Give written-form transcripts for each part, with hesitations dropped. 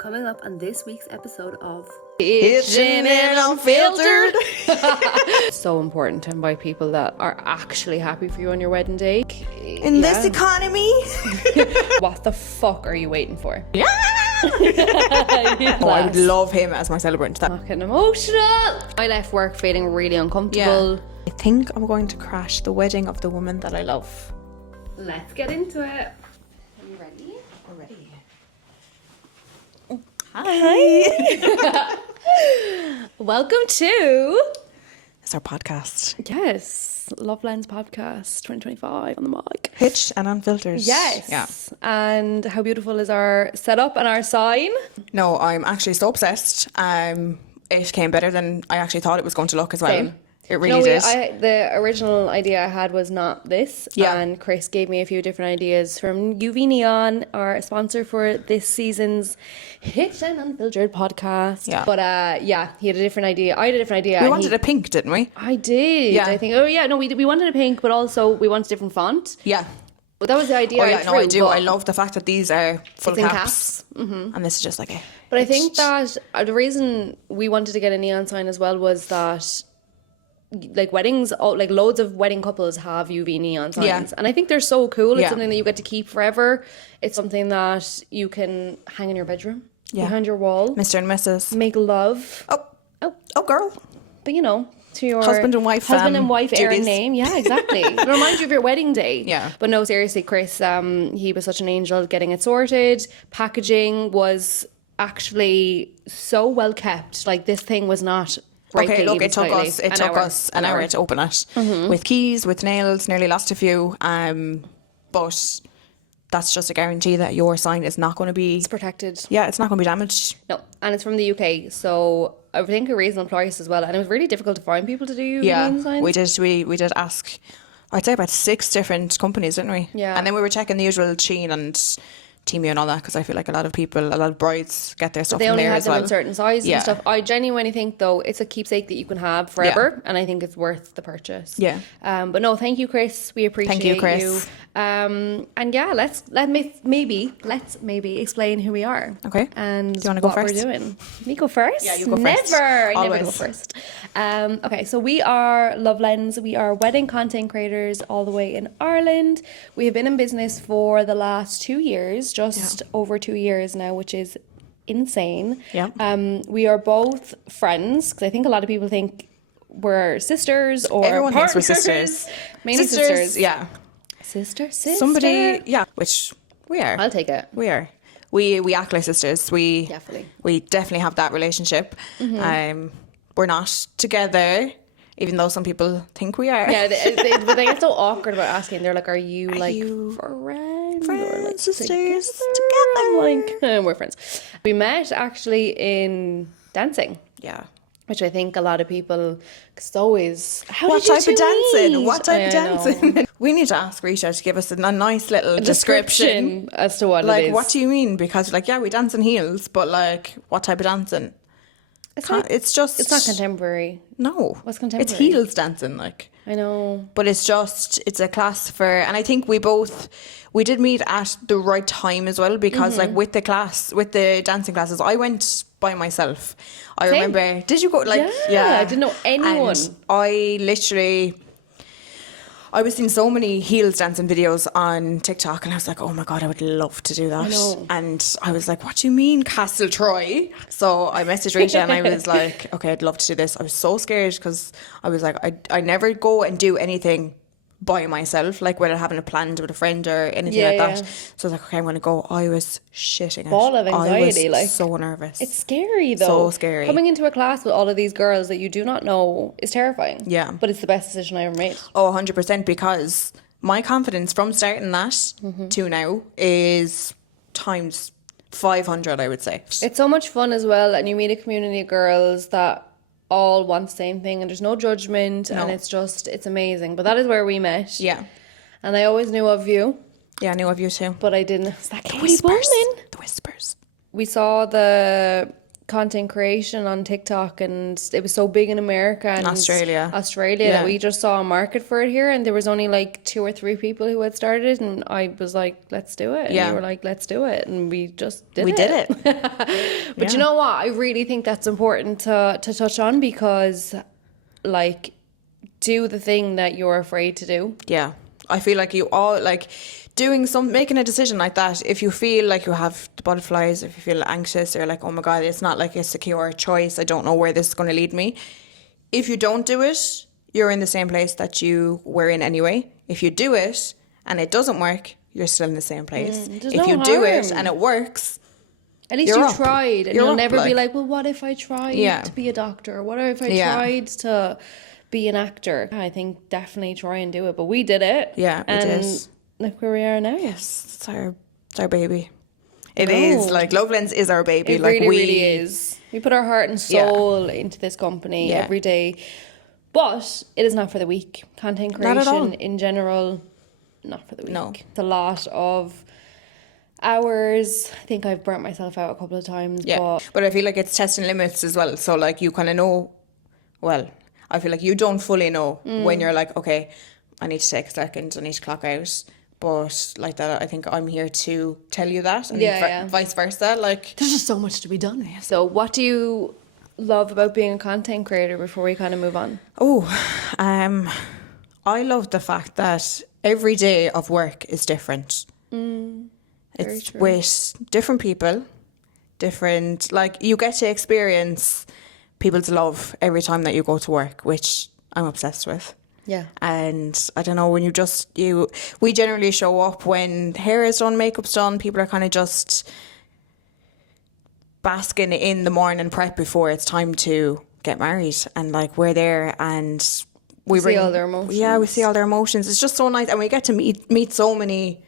Coming up on this week's episode of Hitched and Unfiltered. So important to invite people that are actually happy for you on your wedding day. In this economy. What the fuck are you waiting for? Yeah. Oh, I would love him as my celebrant. Fucking emotional. I left work feeling really uncomfortable. Yeah. I think I'm going to crash the wedding of the woman that I love. Let's get into it. Are you ready? We're ready. Hi. Welcome to It's our podcast. LoveLens podcast 2025 on the mic. Hitched and Unfiltered. Yes. Yeah. And how beautiful is our setup and our sign? No, I'm actually so obsessed. It came better than I actually thought it was going to look as well. Same. It really did. The original idea I had was not this. Yeah. And Chris gave me a few different ideas from UV Neon, our sponsor for this season's Hitched and Unfiltered podcast. Yeah. But he had a different idea. I had a different idea. We wanted a pink, didn't we? I did. Yeah. I think. We wanted a pink, but also we wanted a different font. Yeah. But that was the idea. I do. I love the fact that these are full It's in caps. Mm-hmm. And this is just like a... But I think that the reason we wanted to get a neon sign as well was that like weddings, like loads of wedding couples have UV neon signs. Yeah. And I think they're so cool. It's Yeah. something that you get to keep forever. It's something that you can hang in your bedroom, behind your wall. Mr. and Mrs. Make love. Oh, girl. But to your Husband and wife Aaron duties. name. Yeah, exactly. It reminds you of your wedding day. Yeah. But no, seriously, Chris, he was such an angel getting it sorted. Packaging was actually so well kept. Like this thing was not breaking. Okay, look, even it took slightly. us an hour to open it. Mm-hmm. With keys, with nails, nearly lost a few. But that's just a guarantee that your sign is not going to be... It's protected. Yeah, it's not going to be damaged. No, and it's from the UK, so I think a reasonable price as well. And it was really difficult to find people to do UV signs. We did ask, I'd say about 6 different companies, didn't we? Yeah. And then we were checking the usual Shein and Temu and all that, because I feel like a lot of brides get their stuff They from only there had as them well. in certain sizes Yeah. and stuff. I genuinely think, though, it's a keepsake that you can have forever, and I think it's worth the purchase. Yeah. But no, thank you, Chris. We appreciate Thank you, Chris. And yeah, let's maybe explain who we are. Okay. And Do you wanna go what first? we're doing. Me go first? Yeah, you go first. I never Always. go first. Okay, so we are LoveLens. We are wedding content creators all the way in Ireland. We have been in business for the last 2 years, just over 2 years now, which is insane. Yeah. We are both friends, because I think a lot of people think we're sisters or Everyone thinks we're partners. sisters. Mainly sisters. Yeah. Sister. Somebody, yeah, which we are. I'll take it. We are. We act like sisters. We definitely have that relationship. Mm-hmm. We're not together, even though some people think we are. Yeah, but they get so awkward about asking. They're like, "Are you friends or like sisters together?" I'm like, we're friends. We met actually in dancing. Yeah. Which I think a lot of people, cause it's always, What type of dancing? What type of I know. dancing? We need to ask Risha to give us a nice little description. as to what it Like, is. what do you mean? Because, like, yeah, we dance in heels, but, like, what type of dancing? It's not contemporary. No. What's contemporary? It's heels dancing, like. I know. But it's a class for, and I think we did meet at the right time as well, because like with the dancing classes, I went by myself. I remember, did you go? Like, yeah. I didn't know anyone. And I was seeing so many heels dancing videos on TikTok, and I was like, oh my God, I would love to do that. I know. And I was like, what do you mean Castle Troy? So I messaged Risha and I was like, okay, I'd love to do this. I was so scared, because I was like, I never go and do anything by myself, like whether having a planned with a friend or anything like that. So I was like, okay, I'm going to go. I was shitting it. Ball of anxiety. I was so nervous. It's scary though. So scary. Coming into a class with all of these girls that you do not know is terrifying. Yeah. But it's the best decision I ever made. Oh, 100%, because my confidence from starting that to now is times 500, I would say. It's so much fun as well, and you meet a community of girls that all want the same thing, and there's no judgment, and it's amazing. But that is where we met. Yeah. And I always knew of you. Yeah, I knew of you too. But I didn't. Is that The Katie whispers. Bowman? The whispers. We saw the content creation on TikTok, and it was so big in America and Australia that we just saw a market for it here, and there was only like 2 or 3 people who had started it, and I was like, let's do it. And you were like, let's do it, and we just did it. But you know what? I really think that's important to touch on, because like, do the thing that you're afraid to do. Yeah. I feel like you all like making a decision like that. If you feel like you have the butterflies, if you feel anxious, or like, oh my God, it's not like a secure choice, I don't know where this is going to lead me. If you don't do it, you're in the same place that you were in anyway. If you do it and it doesn't work, you're still in the same place. If you do it and it works, at least you tried, and you'll never be like, well, what if I tried to be a doctor? Or what if I tried to be an actor? I think definitely try and do it. But we did it. Yeah, we did. Look where we are now. Yes, it's our baby. It is. Like, LoveLens is our baby. It like, really is. We put our heart and soul into this company every day. But it is not for the weak. Content creation in general, not for the weak. No. It's a lot of hours. I think I've burnt myself out a couple of times. Yeah. But I feel like it's testing limits as well. So, like, you kind of know, well, I feel like you don't fully know when you're like, okay, I need to take a second, I need to clock out. But like that, I think I'm here to tell you that, and vice versa. Like, there's just so much to be done. So what do you love about being a content creator before we kind of move on? I love the fact that every day of work is different. It's with different people, like, you get to experience people's love every time that you go to work, which I'm obsessed with. Yeah. And I don't know, when we generally show up when hair is done, makeup's done, people are kind of just basking in the morning prep before it's time to get married. And like, we're there and we see all their emotions. Yeah, we see all their emotions. It's just so nice. And we get to meet so many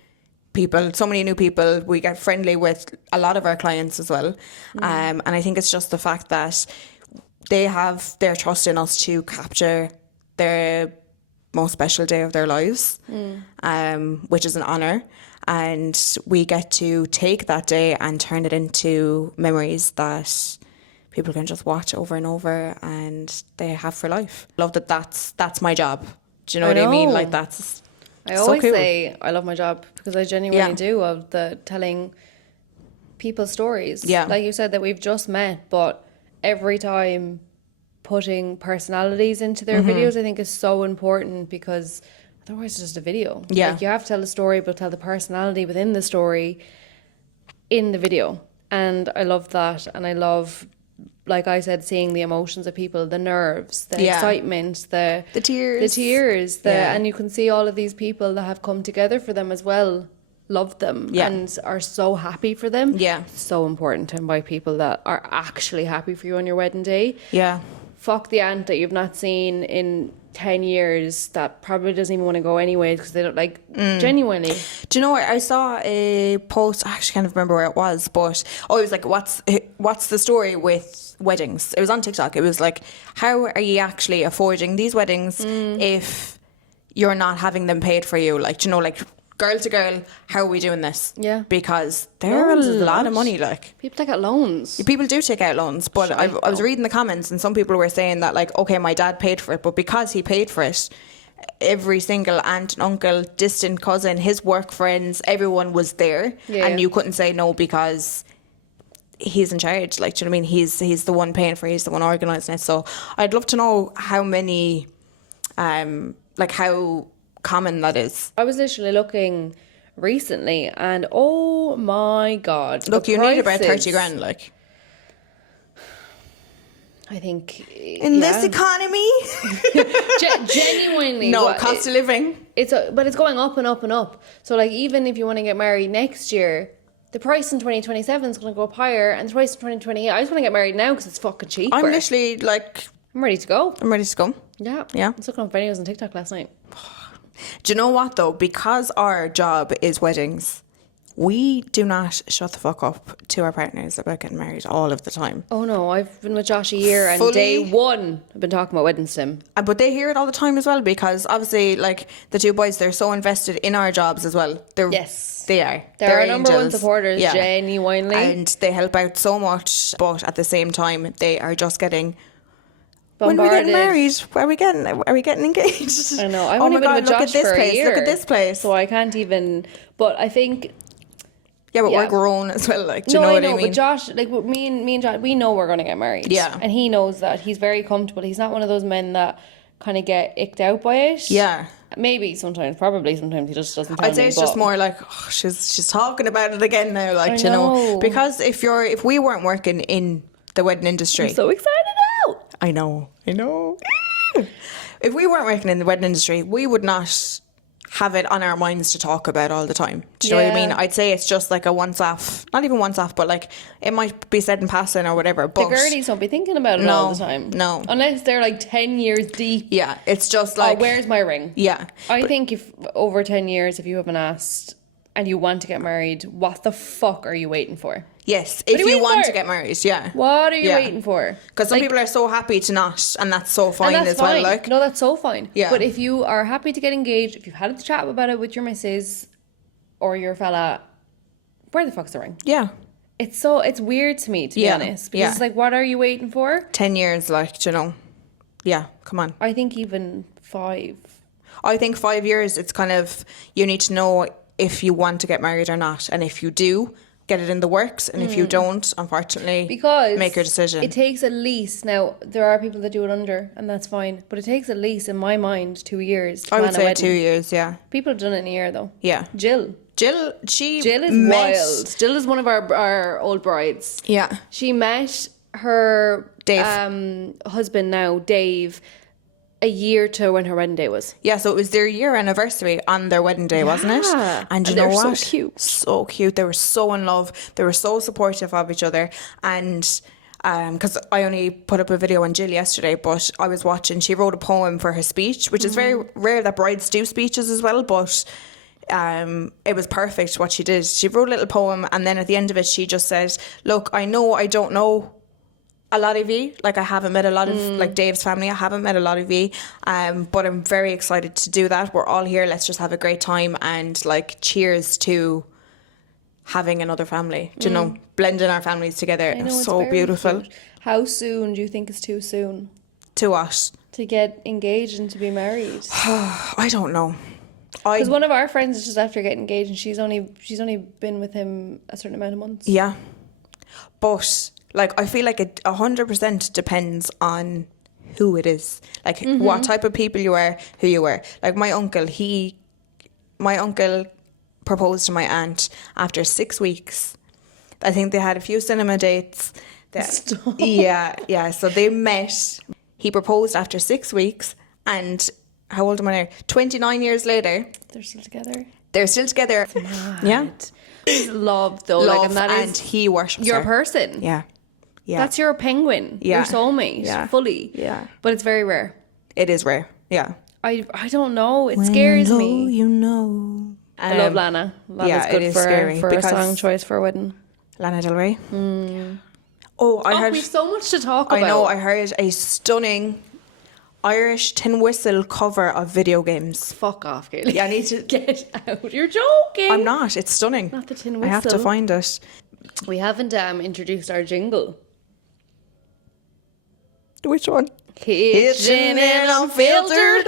people, so many new people. We get friendly with a lot of our clients as well. And I think it's just the fact that they have their trust in us to capture their most special day of their lives, which is an honour. And we get to take that day and turn it into memories that people can just watch over and over, and they have for life. Love that that's my job. Do you know what I mean? Like, that's I always say I love my job, because I genuinely do, of the telling people stories. Yeah. Like you said, that we've just met, but every time putting personalities into their videos, I think, is so important, because otherwise it's just a video. Yeah. Like, you have to tell the story, but tell the personality within the story in the video. And I love that. And I love, like I said, seeing the emotions of people, the nerves, the excitement, the tears, and you can see all of these people that have come together for them as well, love them and are so happy for them. Yeah. It's so important to invite people that are actually happy for you on your wedding day. Yeah. Fuck the aunt that you've not seen in 10 years that probably doesn't even want to go anyway, because they don't, like, genuinely. Do you know what? I saw a post, I actually can't remember where it was, but it was like, what's the story with weddings? It was on TikTok. It was like, how are you actually affording these weddings if you're not having them paid for you? Like, do you know, like, girl to girl, how are we doing this? Yeah. Because they're a lot of money, like. People take out loans. People do take out loans, but I was reading the comments, and some people were saying that, like, okay, my dad paid for it, but because he paid for it, every single aunt and uncle, distant cousin, his work friends, everyone was there, and you couldn't say no because he's in charge. Like, do you know what I mean? He's the one paying for it, he's the one organising it. So I'd love to know how many, like, how common that is. I was literally looking recently, and oh my God, look, you need about 30 grand, like, I think, in this economy. Genuinely, cost of living, but it's going up and up and up. So, like, even if you want to get married next year, the price in 2027 is going to go up higher, and the price in 2028, I just want to get married now because it's fucking cheaper. I'm literally like, I'm ready to go. Yeah. I was looking up videos on TikTok last night. Do you know what though? Because our job is weddings, we do not shut the fuck up to our partners about getting married all of the time. Oh no, I've been with Josh a year and Fully. day one I've been talking about weddings to him. But they hear it all the time as well, because obviously, like, the two boys, they're so invested in our jobs as well. Yes. They are. They're our angels. number one supporters, genuinely. And they help out so much, but at the same time, they are just getting... Bombarded. When are we getting married? Are we getting engaged? I know. I've Oh only my been God, with look Josh at this for place. a year. Look at this place. So I can't even... But I think... Yeah, but Yeah. we're grown as well. Like, do you know what I mean? But Josh, like me and Josh, we know we're going to get married. Yeah. And he knows that. He's very comfortable. He's not one of those men that kind of get icked out by it. Yeah. Maybe sometimes, probably sometimes he just doesn't tell I'd say me, it's just more like, oh, she's talking about it again now. Like, I do you know? know. Because if we weren't working in the wedding industry, I'm so excited out. I know. If we weren't working in the wedding industry, we would not have it on our minds to talk about all the time. Do you know what I Yeah. mean? I'd say it's just like a once off, not even once off, but like it might be said in passing or whatever. But The girlies don't be thinking about it No, all the time. no. Unless they're like 10 years deep. yeah, it's just like, Where's my ring? yeah. I think if over 10 years, if you haven't asked and you want to get married, what the fuck are you waiting for? Yes, are if you you waiting want for? to get married, yeah. What are you Yeah. waiting for? Because some Like, people are so happy to not, and that's so fine and that's as well. fine. Like, No, that's so fine. Yeah. But if you are happy to get engaged, if you've had a chat about it with your missus or your fella, where the fuck's the ring? yeah, It's weird to me, to be Yeah. honest. Because Yeah. it's like, what are you waiting for? 10 years, like, do you know, yeah, come on. I think even 5. I think 5 years, it's kind of, you need to know if you want to get married or not. And if you do, get it in the works. And if you don't, unfortunately, Because make your decision. it takes at least, now there are people that do it under, and that's fine, but it takes at least, in my mind, 2 years to I would plan a say wedding. 2 years, yeah. People have done it in a year though. Yeah. Jill Jill is met, wild. Jill is one of our old brides. Yeah. She met her Dave. husband now, Dave, a year to when her wedding day was. Yeah, so it was their year anniversary on their wedding day, wasn't it? Yeah. And you And know they're so what? cute. So cute. They were so in love. They were so supportive of each other. And because I only put up a video on Jill yesterday, but I was watching, she wrote a poem for her speech, which is very rare that brides do speeches as well, but it was perfect what she did. She wrote a little poem, and then at the end of it, she just said, look, I know I don't know a lot of you, like I haven't met a lot of like Dave's family, I haven't met a lot of you, but I'm very excited to do that. We're all here, let's just have a great time, and like cheers to having another family, do you know, blending our families together. I It know, was it's so very beautiful. cute. How soon do you think is too soon To us, to get engaged and to be married? I don't know. Because one of our friends is just after getting engaged, and she's only been with him a certain amount of months. Yeah, but like I feel like it 100% depends on who it is, like what type of people you are, who you are. Like my uncle proposed to my aunt after 6 weeks. I think they had a few cinema dates. Stop. Yeah. So they met. He proposed after 6 weeks, and how old am I now? 29 years later, They're still together. they're still together. Yeah. It's love though, Love, like, and that and is he worships your her. person. Yeah. That's your penguin. Yeah. Your soulmate. Yeah. Fully. Yeah. But it's very rare. It is rare. Yeah. I don't know. It scares me. You know. I love Lana. Lana's yeah, good it is for scary for a because- song choice for a wedding. Lana Del Rey. Oh, I heard. We've so much to talk about. I know. I heard a stunning Irish tin whistle cover of video games. Fuck off, Kayleigh. Yeah, I need to. Get out. You're joking. I'm not. It's stunning. Not the tin I have to whistle. find it. We haven't introduced our jingle. Which one? Hitched and Unfiltered.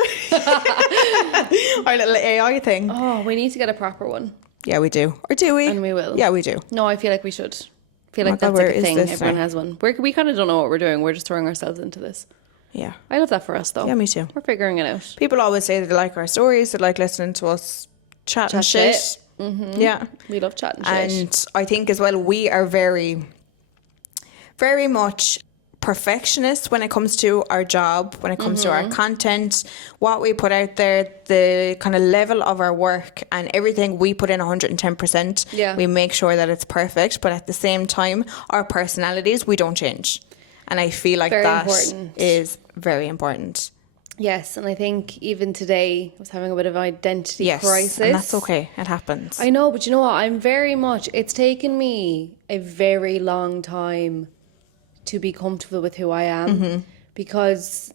Our little AI thing. Oh, we need to get a proper one. Yeah, we do. Or do we? And we will. Yeah, we do. No, I feel like we should. I feel Oh like my God, that's like where a is thing. this Everyone now? has one. We kind of don't know what we're doing. We're just throwing ourselves into this. Yeah. I love that for us, though. Yeah, me too. We're figuring it out. People always say that they like our stories, they like listening to us chat and shit. shit. Yeah. We love chatting shit. And I think as well, we are very, very much perfectionists when it comes to our job, when it comes to our content, what we put out there, the kind of level of our work, and everything we put in 110%. Yeah. We make sure that it's perfect, but at the same time, our personalities, we don't change. And I feel like Very that important. is very important. Yes, and I think even today I was having a bit of an identity crisis. And that's okay. It happens. I know, but you know what? It's taken me a very long time to be comfortable with who I am because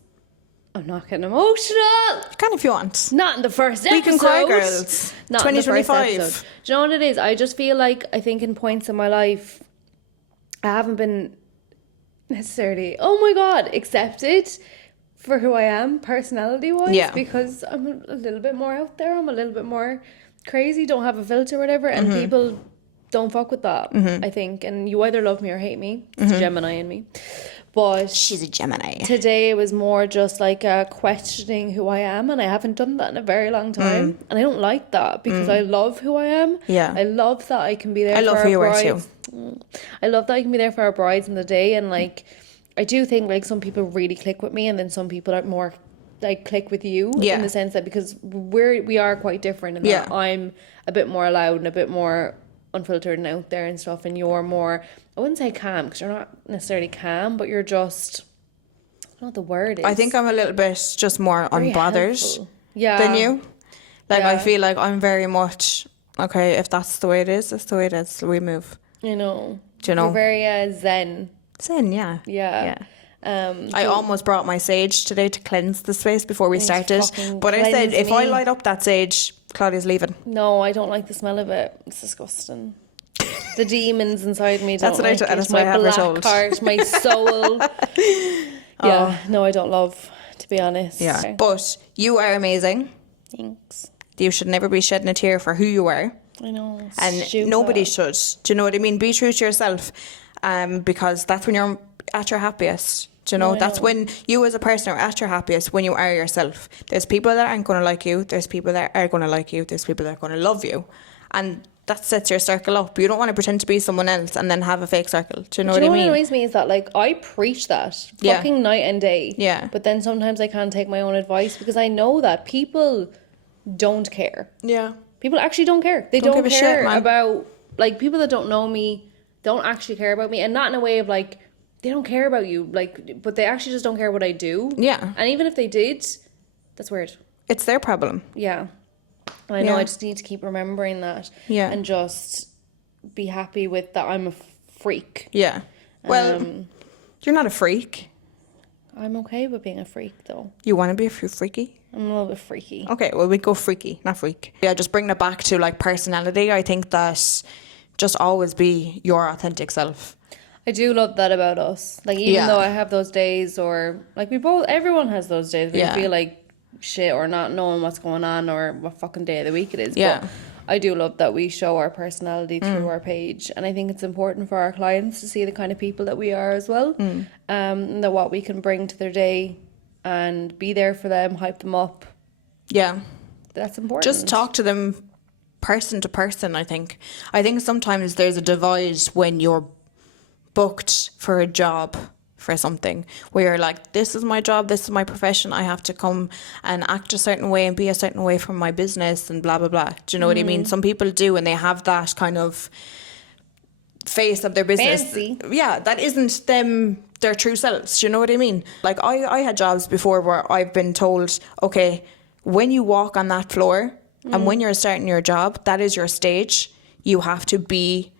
I'm not getting emotional. Kind of if you want. Not in the first episode. We can cry, girls. Not in the first 2025. episode. Do you know what it is? I just feel like I think in points in my life I haven't been necessarily, oh my God, accepted for who I am personality-wise. Yeah. Because I'm a little bit more out there. I'm a little bit more crazy, don't have a filter or whatever. And people don't fuck with that, I think. And you either love me or hate me. It's a Gemini in me. But She's a Gemini. today it was more just like questioning who I am, and I haven't done that in a very long time, and I don't like that because I love who I am. Yeah. I love that I can be there. I love for who our you are brides. too. I love that I can be there for our brides in the day, and like I do think like some people really click with me, and then some people are more like click with you in the sense that because we are quite different in that I'm a bit more loud and a bit more unfiltered and out there and stuff, and you're more, I wouldn't say calm because you're not necessarily calm, but you're just, I don't know what the word is. I think I'm a little bit just more Very unbothered helpful. Yeah. than you. Like, I Yeah. feel like I'm very much, okay, if that's the way it is, that's the way it is. We move. You know. Do you know? You're very zen. Zen, yeah. Yeah. I almost brought my sage today to cleanse the space before we started. fucking But I said, cleanse if I me. light up that sage, Claudia's leaving. No, I don't like the smell of it. It's disgusting. The demons inside me don't That's what I like t- it. that's what I My have her black told. heart, my soul. Yeah, no, I don't love, to be honest. Yeah. Okay. But you are amazing. Thanks. You should never be shedding a tear for who you are. I know. And stupid. nobody should. Do you know what I mean? Be true to yourself, because that's when you're at your happiest. Do you know? I That's know. when you as a person are at your happiest, when you are yourself. There's people that aren't going to like you. There's people that are going to like you. There's people that are going to love you. And that sets your circle up. You don't want to pretend to be someone else and then have a fake circle. Do you know Do what you know I mean? what annoys me is that like I preach that Yeah. fucking night and day. Yeah. But then sometimes I can't take my own advice because I know that people don't care. Yeah. People actually don't care. They Don't don't, give a care shit, man. about like people that don't know me don't actually care about me, and not in a way of like they don't care about you, like, but they actually just don't care what I do. Yeah. And even if they did, that's weird. It's their problem. Yeah. And I know Yeah. I just need to keep remembering that. Yeah. And just be happy with that I'm a freak. Yeah. Well, you're not a freak. I'm okay with being a freak though. You want to be a freaky? I'm a little bit freaky. Okay, well, we'd go freaky, not freak. Yeah, just bring it back to like personality. I think that just always be your authentic self. I do love that about us. Like, even Yeah. though I have those days, or like everyone has those days where Yeah. you feel like shit or not knowing what's going on or what fucking day of the week it is. Yeah. But I do love that we show our personality through our page. And I think it's important for our clients to see the kind of people that we are as well. And that what we can bring to their day and be there for them, hype them up. Yeah. That's important. Just talk to them person to person, I think. I think sometimes there's a divide when you're booked for a job for something where you're like, this is my job, this is my profession, I have to come and act a certain way and be a certain way for my business and blah blah blah. Do you know what I mean? Some people do, and they have that kind of face of their business. Fancy. Yeah, that isn't them, their true selves. Do you know what I mean? Like I had jobs before where I've been told, okay, when you walk on that floor and when you're starting your job, that is your stage. You have to be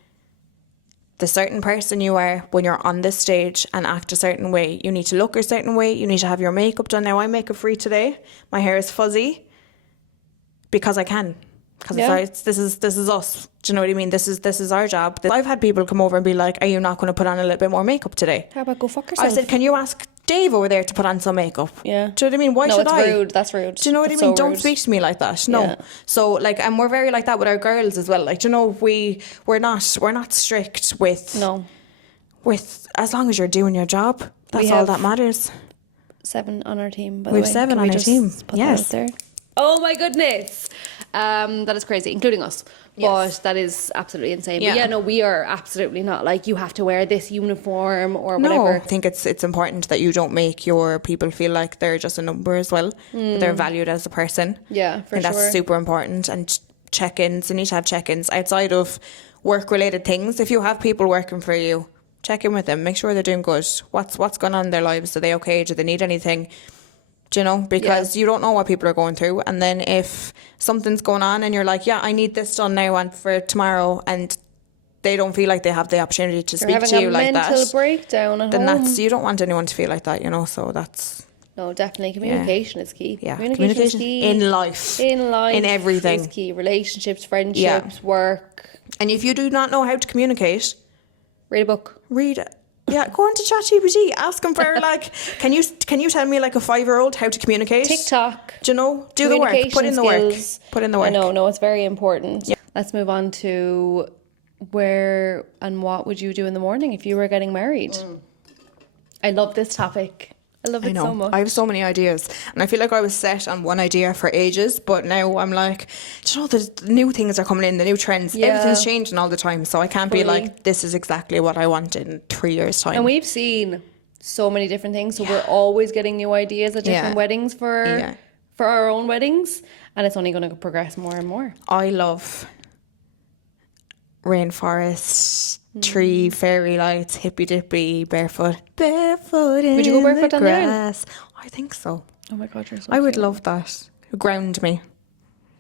the certain person you are when you're on this stage and act a certain way. You need to look a certain way. You need to have your makeup done. Now, I'm makeup free today. My hair is fuzzy because I can. Because Yeah. this is us. Do you know what I mean? This is our job. I've had people come over and be like, are you not going to put on a little bit more makeup today? How about go fuck yourself? I said, can you ask Dave over there to put on some makeup? Yeah. Do you know what I mean? Why no, should it's I? rude. That's rude. Do you know what That's I mean? so Don't rude. speak to me like that. No. Yeah. So like, and we're very like that with our girls as well. Like, do you know, we're not strict with No. with as long as you're doing your job. That's We all have that matters. 7 on our team, by We the have way. 7 Can on we our just team. put that Yes. out there? Oh my goodness. That is crazy, including us. Yes. But that is absolutely insane. Yeah. But yeah, no, we are absolutely not like you have to wear this uniform or No, whatever. I think it's important that you don't make your people feel like they're just a number as well. That they're valued as a person. Yeah, for I think sure. that's super important. And check-ins, you need to have check-ins outside of work-related things. If you have people working for you, check in with them. Make sure they're doing good. What's going on in their lives? Are they okay? Do they need anything? Do you know? Because you don't know what people are going through. And then if something's going on and you're like, yeah, I need this done now and for tomorrow, and they don't feel like they have the opportunity to speak to you like that. Having a mental breakdown at then home. you don't want anyone to feel like that, you know, so that's... No, definitely. Communication is key. Yeah, Communication is key. in life. In everything. Is key. Relationships, friendships, work. And if you do not know how to communicate... Read a book. Read it. Yeah, go on to ChatGPT. Ask them for like, can you tell me like a 5-year-old how to communicate? TikTok. Do you know? Do the work. Put in the work. Put in the work. No, it's very important. Yeah. Let's move on to where and what would you do in the morning if you were getting married? I love this topic. I love it so much. I have so many ideas. And I feel like I was set on one idea for ages, but now I'm like, do you know, the new things are coming in, the new trends. Yeah. Everything's changing all the time. So I can't be like, this is exactly what I want in 3 years' time. And we've seen so many different things. So we're always getting new ideas at different weddings for our own weddings. And it's only going to progress more and more. I love rainforest, tree, fairy lights, hippy dippy, barefoot in Would you go barefoot the on the island? grass. I think so. Oh my God, you're so I would cute. love that. Ground me.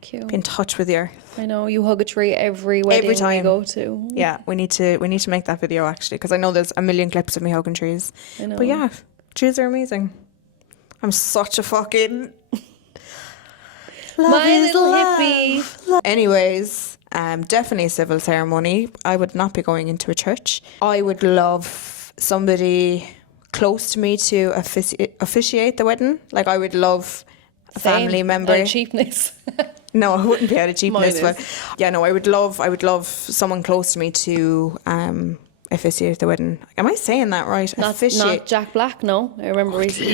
Cute. Be in touch with the earth. I know, you hug a tree every wedding time. we go to. Yeah, we need to make that video actually, because I know there's a million clips of me hugging trees. I know. But yeah, trees are amazing. I'm such a fucking My little hippie. Anyways, definitely a civil ceremony. I would not be going into a church. I would love somebody close to me to officiate the wedding. Like I would love a family member. Out of cheapness. No, I wouldn't be out of cheapness. Mine But yeah, no, I would love someone close to me to officiate the wedding. Am I saying that right? Not Jack Black, no. I remember recently.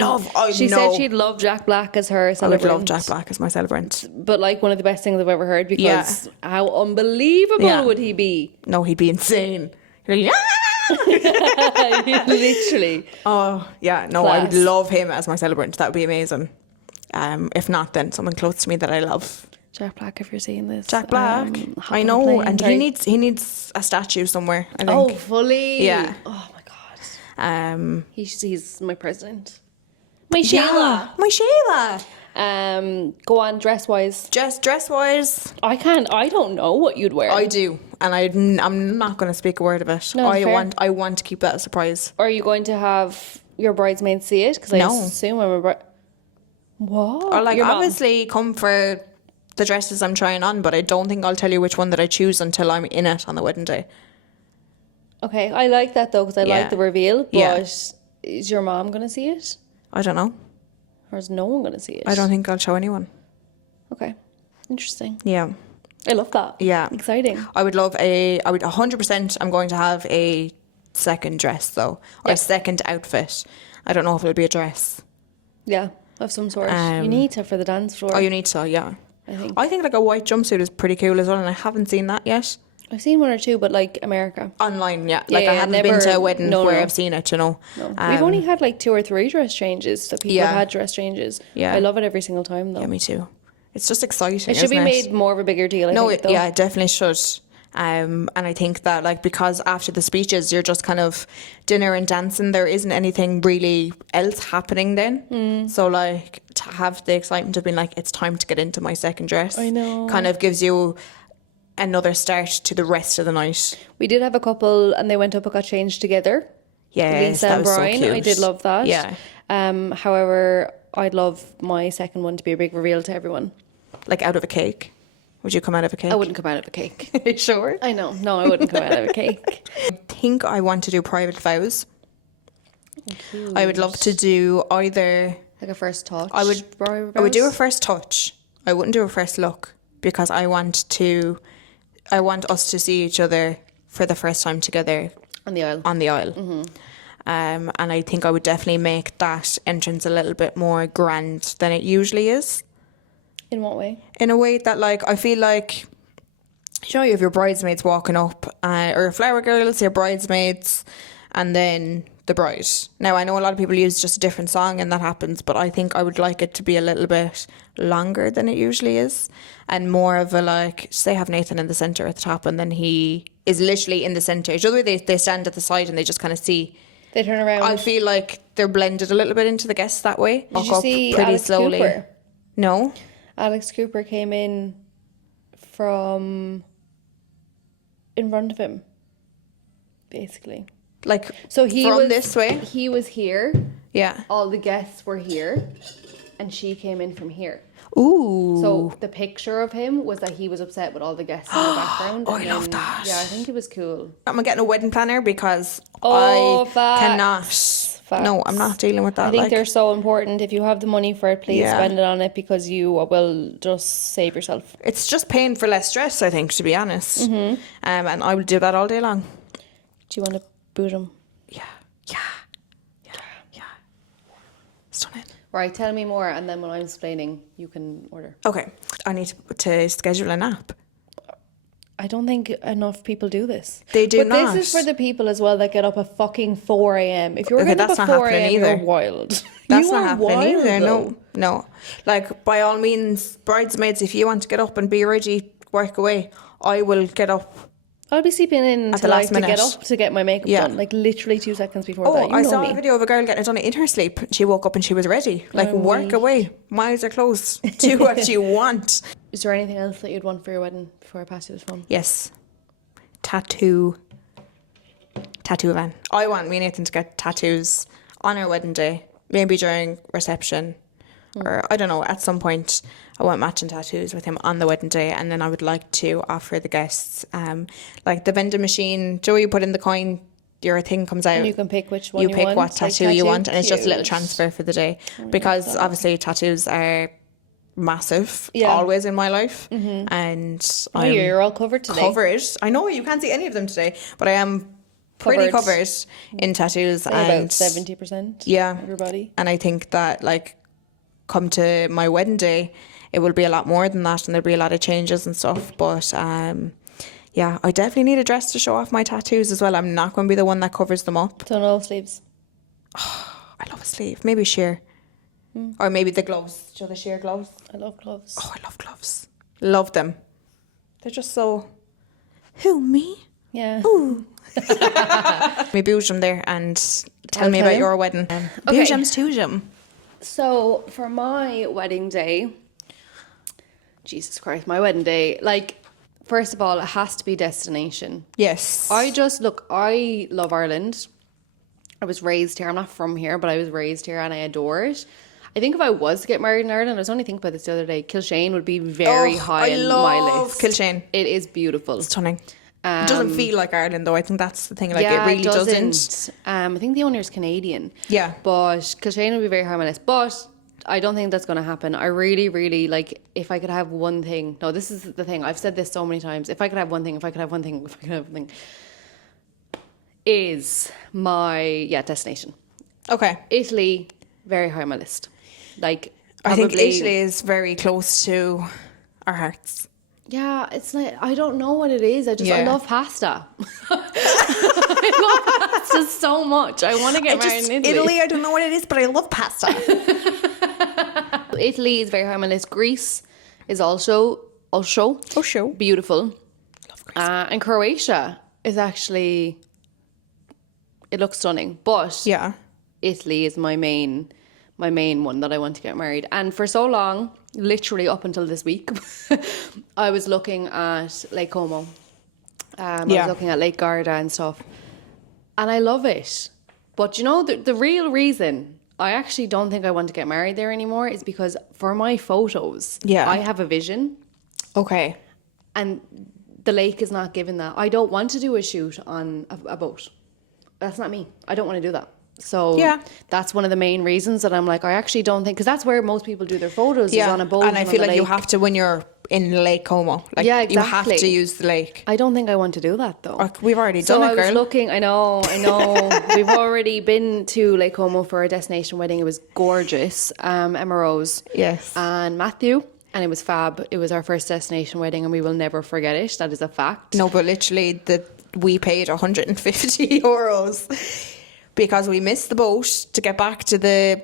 She said she'd love Jack Black as her celebrant. I would love Jack Black as my celebrant. But like one of the best things I've ever heard, because how unbelievable would he be? No, he'd be insane. He'd be Literally. Oh, yeah. No, Class. I would love him as my celebrant. That would be amazing. If not, then someone close to me that I love. Jack Black, if you're seeing this. Jack Black. I know. And he needs a statue somewhere, I think. Oh, fully? Yeah. Oh, my God. He's my president. My Sheila. Sheila. My Sheila. Go on, dress-wise. Just dress-wise. I don't know what you'd wear. I do. And I'm not going to speak a word of it. No, I want to keep that a surprise. Or are you going to have your bridesmaids see it? Because I assume I'm a bride. What? Or like Your mom? obviously come for the dresses I'm trying on, but I don't think I'll tell you which one that I choose until I'm in it on the wedding day. Okay, I like that though, because I like the reveal. But Yeah. is your mom going to see it? I don't know. Or is no one going to see it? I don't think I'll show anyone. Okay, interesting. Yeah. I love that. Yeah. Exciting. I would 100%, I'm going to have a second dress though, or a second outfit. I don't know if it'll be a dress. Yeah, of some sort. You need to for the dance floor. Oh, you need to, yeah. I think like a white jumpsuit is pretty cool as well, and I haven't seen that yet. I've seen one or two, but like America. Online, yeah. Yeah, Like I haven't been to a wedding no. where I've seen it, you know. No. We've only had like 2 or 3 dress changes that people have had dress changes. Yeah. I love it every single time though. Yeah, me too. It's just exciting. It should be made more of a bigger deal, I think, though. Yeah, it definitely should. And I think that like because after the speeches you're just kind of dinner and dancing, there isn't anything really else happening then. So like to have the excitement of being like, it's time to get into my second dress. I know. Kind of gives you another start to the rest of the night. We did have a couple and they went up and got changed together. Yes, Lisa that and was Brian. so cute. I did love that. Yeah. However, I'd love my second one to be a big reveal to everyone. Like out of a cake. Would you come out of a cake? I wouldn't come out of a cake. Sure. I know. No, I wouldn't come out of a cake. I think I want to do private vows. I would love to do either... Like a first touch. I would do a first touch. I wouldn't do a first look because I want us to see each other for the first time together on the aisle. Mm-hmm. And I think I would definitely make that entrance a little bit more grand than it usually is. In what way? In a way that, like, I feel like, you know, you have your bridesmaids walking up, or flower girls, your bridesmaids, and then the bride. Now, I know a lot of people use just a different song and that happens, but I think I would like it to be a little bit longer than it usually is, and more of a, like, say have Nathan in the centre at the top, and then he is literally in the centre. You know the way they stand at the side and they just kind of see They turn around. I feel like they're blended a little bit into the guests that way. Did you see Alex Cooper? No. Alex Cooper came in from in front of him, basically. Like, so he from was this way? He was here. Yeah. All the guests were here, and she came in from here. Ooh. So the picture of him was that he was upset with all the guests in the background. Oh, I love that. Yeah, I think it was cool. I'm getting a wedding planner because facts. cannot. Facts. No, I'm not dealing with that. I think they're so important. If you have the money for it, please spend it on it, because you will just save yourself. It's just paying for less stress, I think, to be honest. And I will do that all day long. Do you want to boot him? Yeah. Stunning. Right, tell me more, and then when I'm explaining, you can order. Okay, I need to schedule a nap. I don't think enough people do this. They do but not. This is for the people as well that get up at fucking 4 a.m. If you're getting up that's at not 4 happening a.m., either. you're wild. That's You not are happening wild, either. though. No. Like, by all means, bridesmaids, if you want to get up and be ready, work away. I will get up. I'll be sleeping in At the until I last have to get minute. up to get my makeup done. Like, literally 2 seconds before that. You I know saw me. a video of a girl getting it done in her sleep. She woke up and she was ready. Like, work away. My eyes are closed. Do what you want. Is there anything else that you'd want for your wedding before I pass you this phone? Yes. Tattoo event. I want me and Nathan to get tattoos on our wedding day. Maybe during reception. Or, I don't know, at some point. I want matching tattoos with him on the wedding day, and then I would like to offer the guests, like the vending machine. Joe, you put in the coin, your thing comes out. And you can pick which one you pick want. what tattoo you want, and it's just a little Cute. transfer for the day. Because obviously tattoos are massive, Yeah. always in my life, and Oh, you're all covered today. covered. I know you can't see any of them today, but I am pretty covered in tattoos. Say and about 70%. Yeah. Everybody. And I think that, like, come to my wedding day, it will be a lot more than that, and there'll be a lot of changes and stuff. But yeah, I definitely need a dress to show off my tattoos as well. I'm not going to be the one that covers them up. So no sleeves. I love a sleeve. Maybe sheer. Or maybe the gloves. Do you know the sheer gloves? I love gloves. Oh, I love gloves. Love them. They're just so... Who, me? Yeah. Ooh. Me boojum there and tell me tell about him. your wedding. Okay. Boojum's toojum. So for my wedding day, Jesus Christ, my wedding day, like, first of all, it has to be destination. Yes. I love Ireland. I was raised here. I'm not from here, but I was raised here and I adore it. I think if I was to get married in Ireland, I was only thinking about this the other day, Kilshane would be very high on my list. Kilshane. It is beautiful. Stunning. It doesn't feel like Ireland, though. I think that's the thing. Like, yeah, it really doesn't. I think the owner is Canadian. Yeah. But Kilshane would be very high on my list. But I don't think that's going to happen. I really, really, like, if I could have one thing. No, this is the thing. I've said this so many times. If I could have one thing, is my, destination. Okay. Italy, very high on my list. Like, I think probably- Italy is very close to our hearts. Yeah, it's like, I don't know what it is. I Yeah. love pasta. I love pasta so much. I want to get married in Italy. I don't know what it is, but I love pasta. Italy is very high on my list. Greece is also sure. beautiful. Love Greece. And Croatia is actually, it looks stunning. But Yeah. Italy is my main one that I want to get married. And for so long, literally up until this week, I was looking at Lake Como. I was looking at Lake Garda and stuff. And I love it. But you know, the real reason I actually don't think I want to get married there anymore is because for my photos, I have a vision. Okay. And the lake is not giving that. I don't want to do a shoot on a boat. That's not me. I don't want to do that. So that's one of the main reasons that I'm like, I actually don't think, because that's where most people do their photos, is on a boat. And I feel on the like you lake. have to when you're in Lake Como. Like, Yeah, you have exactly. to use the lake. I don't think I want to do that though. Like, we've already So done it, I was girl. looking, I know. We've already been to Lake Como for a destination wedding. It was gorgeous. Emma Rose. Yes. And Matthew. And it was fab. It was our first destination wedding and we will never forget it. That is a fact. No, but literally, we paid 150 euros because we missed the boat to get back to the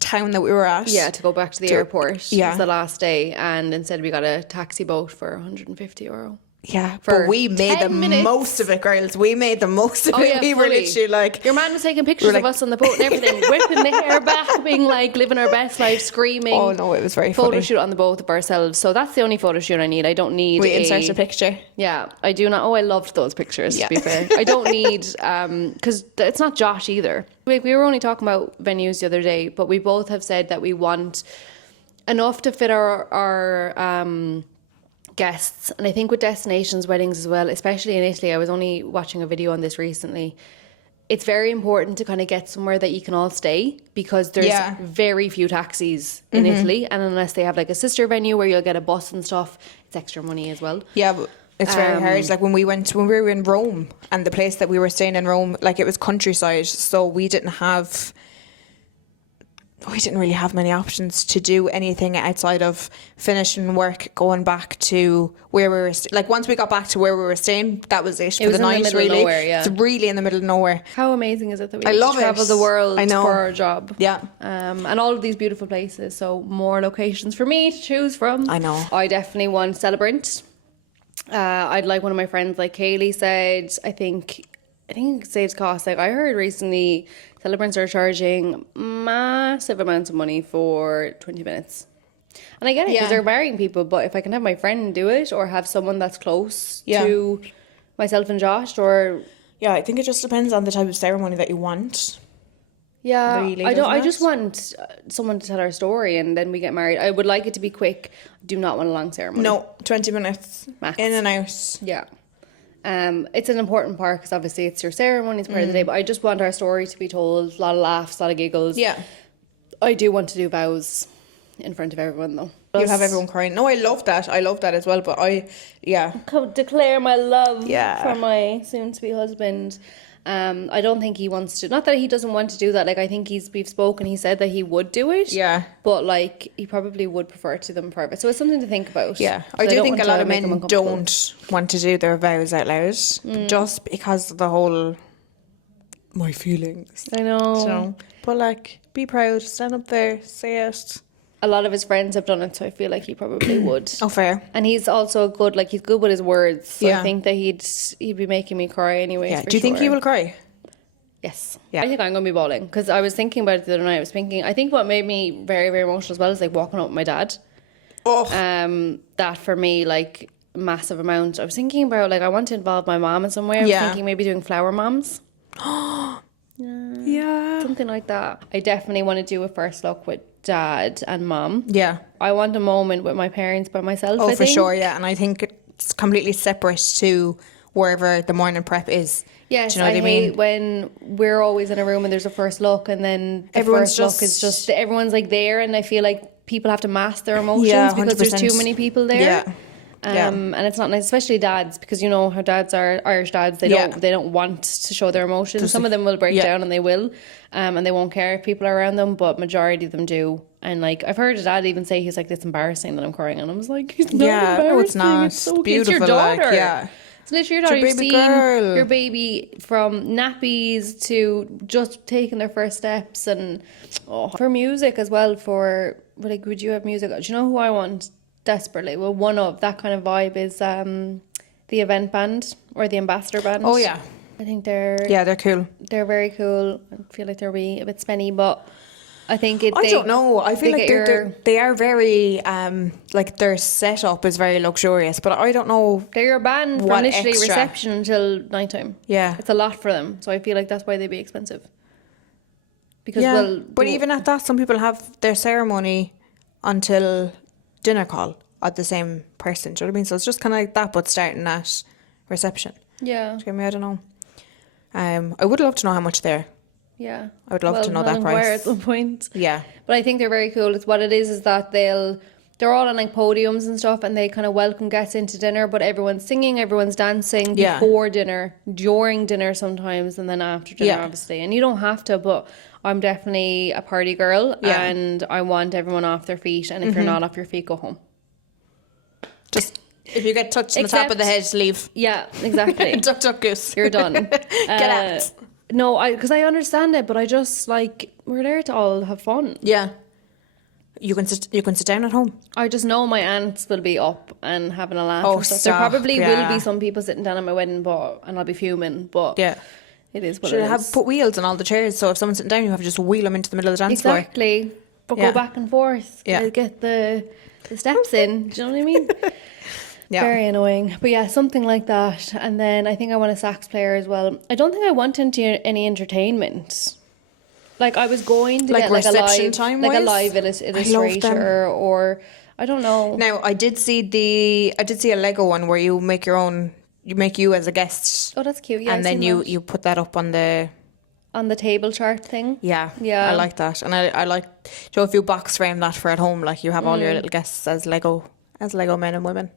town that we were at. Yeah, to go back to the airport. Yeah. It was the last day. And instead we got a taxi boat for €150. Yeah, for but we made 10 the minutes. most of it, girls. We made the most of it. We were fully. literally like... Your man was taking pictures of us on the boat and everything, whipping the hair back, being like living our best life, screaming. Oh no, it was very photo funny. shoot on the boat of ourselves. So that's the only photo shoot I need. I don't need We insert a picture. Yeah, I do not. Oh, I loved those pictures, to be fair. I don't need, because it's not Josh either. We were only talking about venues the other day, but we both have said that we want enough to fit our guests. And I think with destinations weddings as well, especially in Italy, I was only watching a video on this recently. It's very important to kind of get somewhere that you can all stay, because there's very few taxis in Italy, and unless they have like a sister venue where you'll get a bus and stuff, it's extra money as well. Yeah, but it's very hard. Like when we were in Rome, and the place that we were staying in Rome, like it was countryside, so we didn't really have many options to do anything outside of finishing work, going back to where we were. Like once we got back to where we were staying, that was it for the night. In the middle really, of nowhere, yeah. It's really in the middle of nowhere. How amazing is it that we I get love to travel it. the world I know. for our job? Yeah. And all of these beautiful places. So more locations for me to choose from. I know. I definitely want celebrant. I'd like one of my friends, like Kayleigh said. I think it saves costs. Like I heard recently, celebrants are charging massive amounts of money for 20 minutes. And I get it, because they're marrying people, but if I can have my friend do it, or have someone that's close to myself and Josh, or... Yeah, I think it just depends on the type of ceremony that you want. Yeah, Really, I just want someone to tell our story and then we get married. I would like it to be quick. Do not want a long ceremony. No, 20 minutes. Max. In and out. Yeah. It's an important part, because obviously it's your ceremony, it's part of the day, but I just want our story to be told. A lot of laughs, a lot of giggles. Yeah. I do want to do vows in front of everyone though. You have everyone crying. No, I love that. I love that as well, but Come declare my love Yeah. for my soon-to-be husband. I don't think he wants to. Not that he doesn't want to do that. Like I think we've spoken. He said that he would do it. Yeah. But like he probably would prefer to them private. So it's something to think about. Yeah. So I do don't think want a lot to of make them men uncomfortable. don't want to do their vows out loud, just because of the whole my feelings. I know. So, but like, be proud, stand up there, say it. A lot of his friends have done it, so I feel like he probably would. Oh, fair. And he's also good. Like he's good with his words. So Yeah. I think that he'd be making me cry anyways. Yeah. For Do you think he sure. will cry? Yes. Yeah. I think I'm going to be bawling, because I was thinking about it the other night. I think what made me very, very emotional as well is like walking up with my dad. Oh. That for me, like massive amount. I was thinking about like I want to involve my mom in some way. I was thinking maybe doing flower moms. Yeah. Something like that. I definitely want to do a first look with dad and mom. Yeah. I want a moment with my parents by myself. Oh, I for think. sure, yeah. And I think it's completely separate to wherever the morning prep is. Yes, Do you know I what I hate mean? when we're always in a room and there's a first look, and then the Everyone's first look is just everyone's like there, and I feel like people have to mask their emotions Yeah, because there's 100%. too many people there. Yeah. And it's not nice, especially dads, because you know how dads are, Irish dads. They don't want to show their emotions. Some of them will break down, and they will, and they won't care if people are around them. But majority of them do. And like I've heard a dad even say, he's like, "It's embarrassing that I'm crying," and I was like, "It's not embarrassing. No, it's not. It's so Beautiful, it's your daughter. like, yeah. It's literally your daughter. It's your You've baby seen girl. your baby from nappies to just taking their first steps, and for music as well. For like, would you have music? Do you know who I want desperately? Well, one of that kind of vibe is the event band or the ambassador band. Oh, yeah. I think they're cool. They're very cool. I feel like they'll be a bit spenny, but I think I don't know. I feel like they are very like their setup is very luxurious, but I don't know. they're your band from What literally extra? reception until nighttime. Yeah. It's a lot for them, so I feel like that's why they'd be expensive. Because but even at that, some people have their ceremony until dinner call at the same person. Do you know what I mean? So it's just kind of like that, but starting at reception. yeah, Do you get me? I don't know. I would love to know how much they're. yeah. I would love to know I'll that inquire price. at some point. Yeah. But I think they're very cool. It's what it is that they're all on like podiums and stuff, and they kind of welcome guests into dinner, but everyone's singing, everyone's dancing Yeah. before dinner, during dinner sometimes, and then after dinner, Yeah. obviously. And you don't have to, but I'm definitely a party girl, Yeah. and I want everyone off their feet, and if you're not off your feet, go home. Just if you get touched on the top of the head, leave. Yeah, exactly. Duck, duck, goose. You're done. Get out. No, because I understand it, but I just like, we're there to all have fun. Yeah. you can sit down at home. I just know my aunts will be up and having a laugh Oh, and stuff. stop, There probably yeah. will be some people sitting down at my wedding, and I'll be fuming. But Yeah. it is what Should it have is. put wheels on all the chairs, so if someone's sitting down, you have to just wheel them into the middle of the dance floor. Exactly. But Yeah. go back and forth. Yeah. Get the steps in. Do you know what I mean? Yeah. Very annoying. But yeah, something like that. And then I think I want a sax player as well. I don't think I want into any entertainment. Like I was going to Like get like a reception live, time-wise? like a live illustrator, or I don't know. Now, I did see a Lego one where you make your own, you make you as a guest. Oh, that's cute. Yeah, and I've then seen that. you put that up on the... On the table chart thing. Yeah. Yeah. I like that. And I like, so if you box frame that for at home, like you have all your little guests as Lego men and women.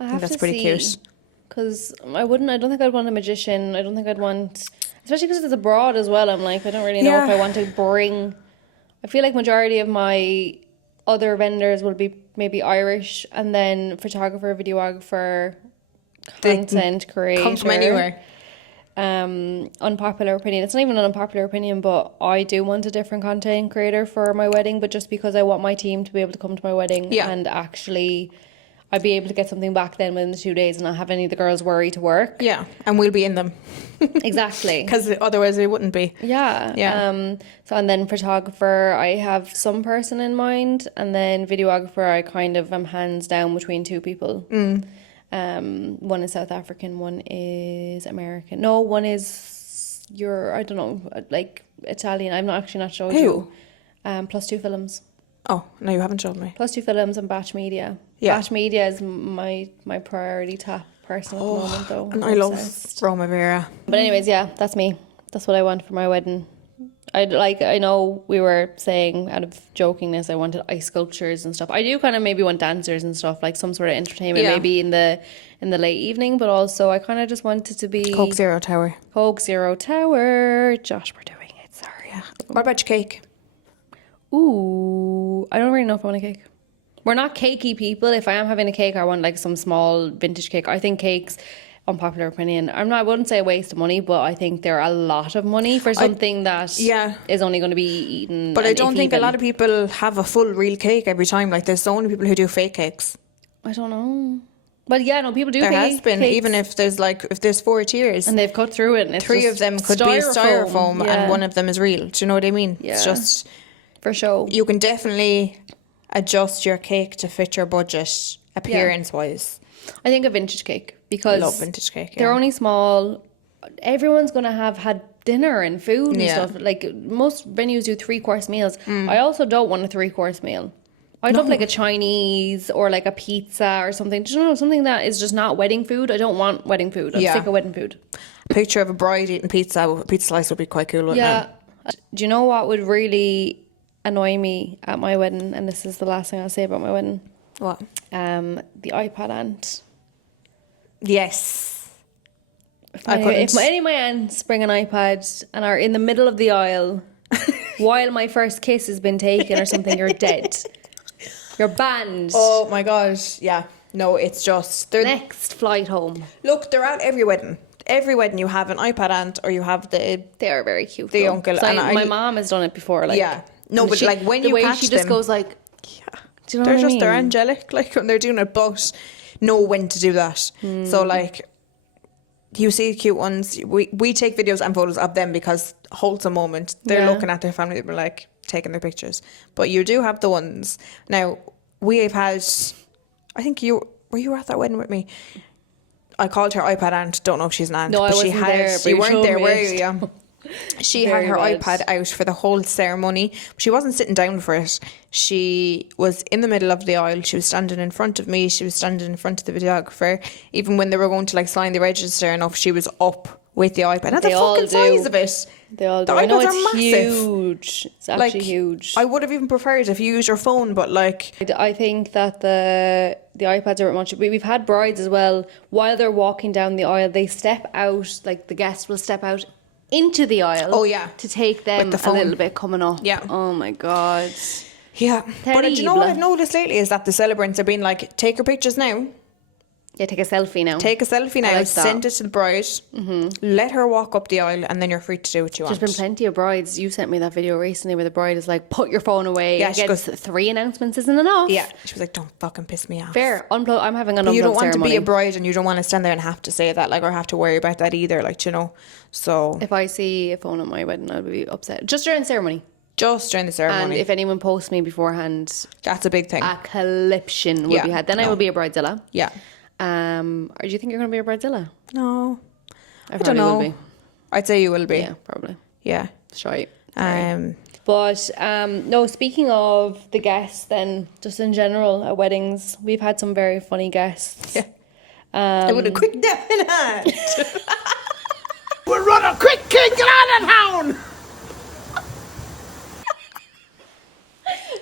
I think that's pretty cute. Because I don't think I'd want a magician. I don't think I'd want, especially because it's abroad as well. I'm like, I don't really know if I want to bring, I feel like majority of my other vendors will be maybe Irish, and then photographer, videographer, content creator. Come from anywhere. Unpopular opinion. It's not even an unpopular opinion, but I do want a different content creator for my wedding, but just because I want my team to be able to come to my wedding and actually I'd be able to get something back then within the 2 days and not have any of the girls worry to work. Yeah, and we'll be in them. Exactly. Because otherwise they wouldn't be. Yeah. Yeah. So, and then photographer, I have some person in mind, and then videographer, I kind of am hands down between two people. One is South African, one is American. No, one is I don't know, like Italian. I'm not sure. Who? +2 films. Oh, no, you haven't shown me. +2 films and Batch Media. Yeah. Batch Media is my priority top person at the moment, though. And I'm I love obsessed. Roma Vera. But anyways, yeah, that's me. That's what I want for my wedding. I know we were saying out of jokingness, I wanted ice sculptures and stuff. I do kind of maybe want dancers and stuff, like some sort of entertainment, maybe in the late evening. But also, I kind of just wanted to be Coke Zero Tower. Coke Zero Tower. Josh, we're doing it. Sorry. Yeah. What about your cake? Ooh, I don't really know if I want a cake. We're not cakey people. If I am having a cake, I want like some small vintage cake. I think cakes, unpopular opinion, I wouldn't say a waste of money, but I think they're a lot of money for something that is only going to be eaten. But I don't think a lot of people have a full real cake every time. Like there's so many people who do fake cakes. I don't know. But yeah, no, people do. There has been, cakes. Even if there's 4 tiers, and they've cut through it, and it's 3 of them could be styrofoam, and 1 of them is real. Do you know what I mean? Yeah. It's just for sure. You can definitely adjust your cake to fit your budget appearance wise. I think a vintage cake, because I love vintage cake. They're only small. Everyone's gonna have had dinner and food and stuff. Like most venues do 3-course meals. I also don't want a 3-course meal. I'd love like a Chinese or like a pizza or something. Do you know, something that is just not wedding food? I don't want wedding food. I'm sick of wedding food. A picture of a bride eating pizza, a pizza slice would be quite cool, wouldn't it? Do you know what would really annoy me at my wedding? And this is the last thing I'll say about my wedding. What? The iPad aunt. If any of my aunts bring an iPad and are in the middle of the aisle while my first kiss has been taken or something, you're dead. You're banned. Oh my gosh, yeah. No, it's just... Next flight home. Look, they're at every wedding. Every wedding you have an iPad aunt or you have the... They are very cute. The uncle. And my mom has done it before. Like, yeah. No, but like when you catch them... she just goes like... Yeah. Do you know what I mean? They're angelic, like when they're doing it, but know when to do that. So like... You see cute ones. We take videos and photos of them because wholesome moment. They're looking at their family. They're like taking their pictures. But you do have the ones. Now, we have had... I think you at that wedding with me? I called her iPad aunt. Don't know if she's an aunt. No, but I wasn't there. You weren't there, were you? Yeah. She had her bad. iPad out for the whole ceremony. She wasn't sitting down for it. She was in the middle of the aisle. She was standing in front of me. She was standing in front of the videographer. Even when they were going to like sign the register and off, she was up with the iPad. And the fucking size of it. They all do. The I know iPads it's are massive. huge. It's actually huge. I would have even preferred if you use your phone, but like... I think that the iPads are much... We've had brides as well. While they're walking down the aisle, they step out, like the guest will step out into the aisle. Oh, yeah. To take them With the a little phone. bit coming up. Yeah. Oh my God. Yeah. But do you know Terrible. what I've noticed lately is that the celebrants are being like, take your pictures now. Yeah, take a selfie now. Take a selfie now, like that. send it to the bride, let her walk up the aisle, and then you're free to do what you There's want. been plenty of brides. You sent me that video recently where the bride is like, put your phone away. Yeah, she Against goes, 3 announcements isn't enough. Yeah, she was like, don't fucking piss me off. Fair. Unplug. I'm having an But unplug you don't want ceremony. to be a bride and you don't want to stand there and have to say that, like, or have to worry about that either, like, you know. So If I see a phone at my wedding, I'll be upset. Just during the ceremony. just during the And ceremony, if anyone posts me beforehand, that's a big thing. a collision will be had. Then I will be a bridezilla. Yeah. Or do you think you're going to be a bridezilla? No. I don't know. Will be. I'd say you will be. Yeah, probably. Yeah. Sorry. But No, speaking of the guests, then just in general at weddings, we've had some very funny guests. Yeah. I would have quick down in hand. We'll run a quick kick out of town!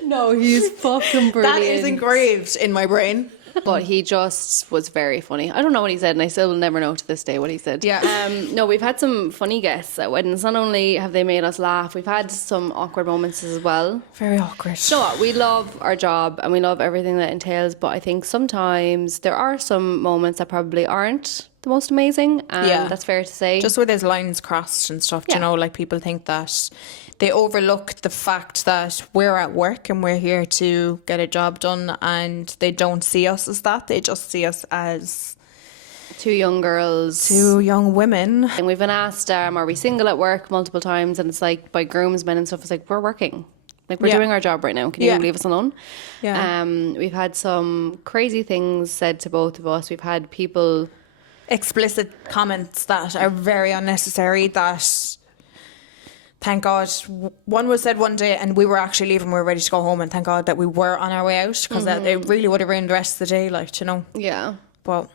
No, he's fucking brilliant. That is engraved in my brain. But he just was very funny. I don't know what he said, and I still will never know to this day what he said. Yeah. No, we've had some funny guests at weddings. Not only have they made us laugh, we've had some awkward moments as well. Very awkward. You know what? We love our job and we love everything that entails, but I think sometimes there are some moments that probably aren't the most amazing, and that's fair to say. Just where there's lines crossed and stuff, you know, like people think that they overlook the fact that we're at work and we're here to get a job done, and they don't see us as that. They just see us as 2 young girls. 2 young women. And we've been asked, are we single at work multiple times? And it's like by groomsmen and stuff, it's like, we're working. Like, we're doing our job right now. Can you leave us alone? Yeah. We've had some crazy things said to both of us. We've had people... Explicit comments that are very unnecessary, that... Thank God, one was said one day and we were actually leaving, we were ready to go home, and thank God that we were on our way out, because it really would have ruined the rest of the day, like, you know. Yeah. But,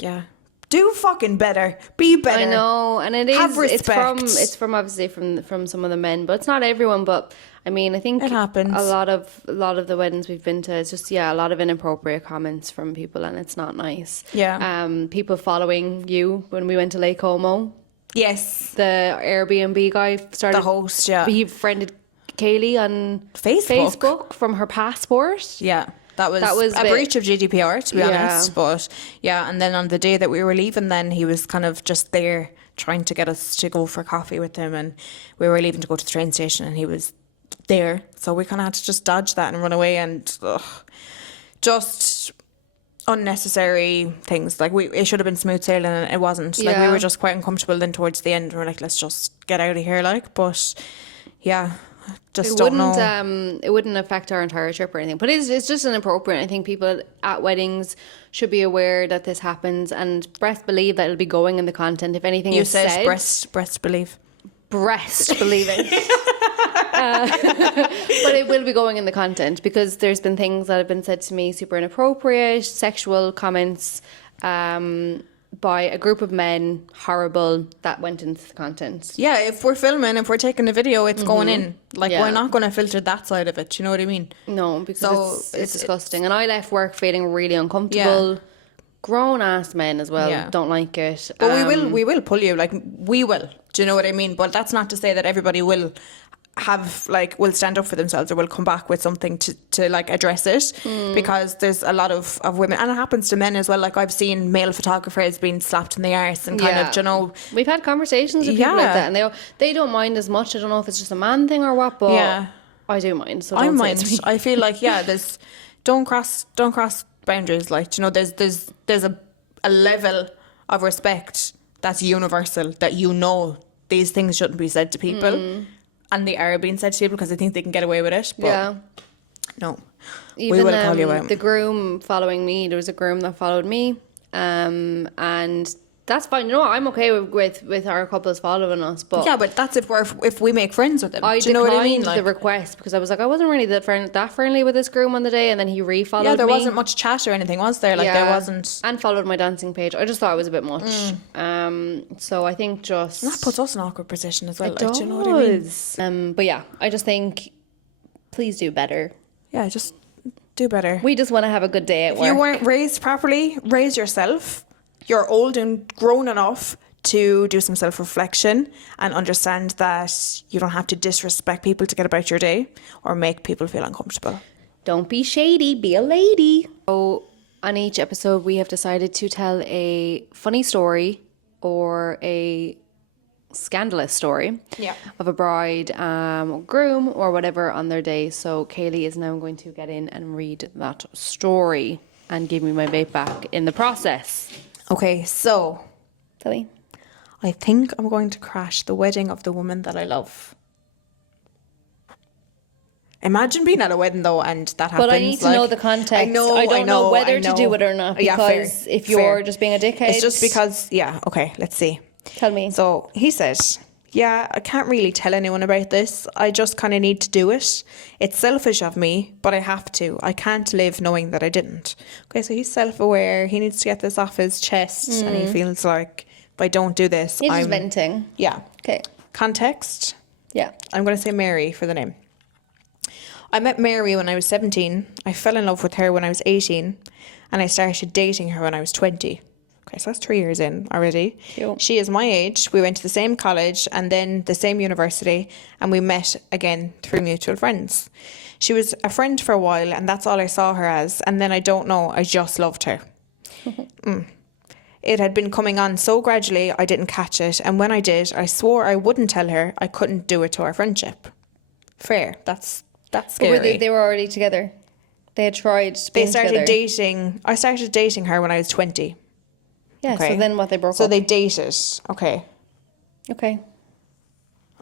yeah. Do fucking better. Be better. I know, and it is. Have respect. It's from obviously from some of the men, but it's not everyone. But I mean, I think It happens. A lot of the weddings we've been to, it's just a lot of inappropriate comments from people, and it's not nice. Yeah. People following you when we went to Lake Como. Yes. The Airbnb guy started. The host, yeah. He friended Kayleigh on Facebook from her passport. Yeah. That was a breach of GDPR, to be honest. But yeah, and then on the day that we were leaving, then he was kind of just there trying to get us to go for coffee with him, and we were leaving to go to the train station, and he was there. So we kind of had to just dodge that and run away, and just unnecessary things. Like, it should have been smooth sailing, and it wasn't. Like, we were just quite uncomfortable. Then towards the end, we were like, let's just get out of here. Like, but yeah. Just don't know. It wouldn't affect our entire trip or anything, but it's just inappropriate. I think people at weddings should be aware that this happens, and best believe that it'll be going in the content. If anything is said, breast believe. Breast believing. But it will be going in the content, because there's been things that have been said to me, super inappropriate, sexual comments, by a group of men, horrible, that went into the content. Yeah, if we're filming, if we're taking a video, it's going in. Like, we're not going to filter that side of it. You know what I mean? No, because it's disgusting. And I left work feeling really uncomfortable. Yeah. Grown ass men as well don't like it. But we will pull you. Like, we will. Do you know what I mean? But that's not to say that everybody will will stand up for themselves or will come back with something to like address it, because there's a lot of women, and it happens to men as well. Like, I've seen male photographers being slapped in the arse and kind of, you know, we've had conversations with people like that, and they don't mind as much. I don't know if it's just a man thing or what, but I do mind. So don't say it to me. I feel like there's don't cross boundaries. Like, you know, there's a level of respect that's universal, that, you know, these things shouldn't be said to people. And they are being said to people because they think they can get away with it. But no, even, we will call you out. The groom following me, there was a groom that followed me, and that's fine. You know what? I'm okay with our couples following us, but but that's if we make friends with them. I Do you know what I mean? declined the request because I was like, I wasn't really that friendly with this groom on the day, and then he refollowed me. Yeah, there wasn't much chat or anything, was there? Like, there wasn't. And followed my dancing page. I just thought it was a bit much. So I think just that puts us in an awkward position as well. It like, does. Do you know what I mean? But yeah, I just think, please do better. Yeah, just do better. We just want to have a good day at work. If you weren't raised properly, raise yourself. You're old and grown enough to do some self-reflection and understand that you don't have to disrespect people to get about your day or make people feel uncomfortable. Don't be shady, be a lady. So On each episode, we have decided to tell a funny story or a scandalous story of a bride, groom, or whatever on their day. So Kayleigh is now going to get in and read that story and give me my vape back in the process. Okay, so Tell me. I think I'm going to crash the wedding of the woman that I love. Imagine being at a wedding though and that happens. But I need to know the context. I don't know whether to do it or not, because if you're just being a dickhead. It's just because, okay, let's see. Tell me. So he said, I can't really tell anyone about this. I just kind of need to do it. It's selfish of me, but I have to. I can't live knowing that I didn't. Okay, so he's self-aware. He needs to get this off his chest and he feels like, if I don't do this, He's just venting. Yeah. Okay. Context. Yeah. I'm going to say Mary for the name. I met Mary when I was 17. I fell in love with her when I was 18. And I started dating her when I was 20. Okay, so that's 3 years in already. Cute. She is my age. We went to the same college and then the same university. And we met again through mutual friends. She was a friend for a while and that's all I saw her as. And then I don't know, I just loved her. It had been coming on so gradually, I didn't catch it. And when I did, I swore I wouldn't tell her. I couldn't do it to our friendship. Fair. That's scary. But they were already together. They had tried They being started together. dating. I started dating her when I was 20. Yeah, Okay. so then what, they broke So up? they dated. Okay. Okay.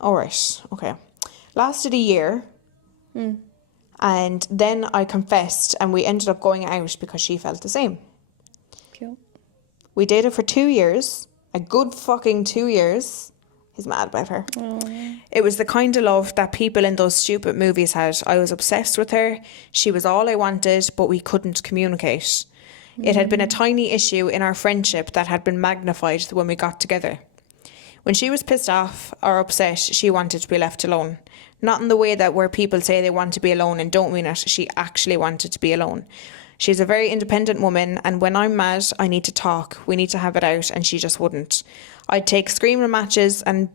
All right. Okay. Lasted a year. And then I confessed and we ended up going out because she felt the same. Cute. We dated for 2 years. A good fucking 2 years. He's mad about her. It was the kind of love that people in those stupid movies had. I was obsessed with her. She was all I wanted, but we couldn't communicate. It had been a tiny issue in our friendship that had been magnified when we got together. When she was pissed off or upset, she wanted to be left alone. Not in the way that where people say they want to be alone and don't mean it. She actually wanted to be alone. She's a very independent woman, and when I'm mad, I need to talk. We need to have it out, and she just wouldn't. I would take screaming matches and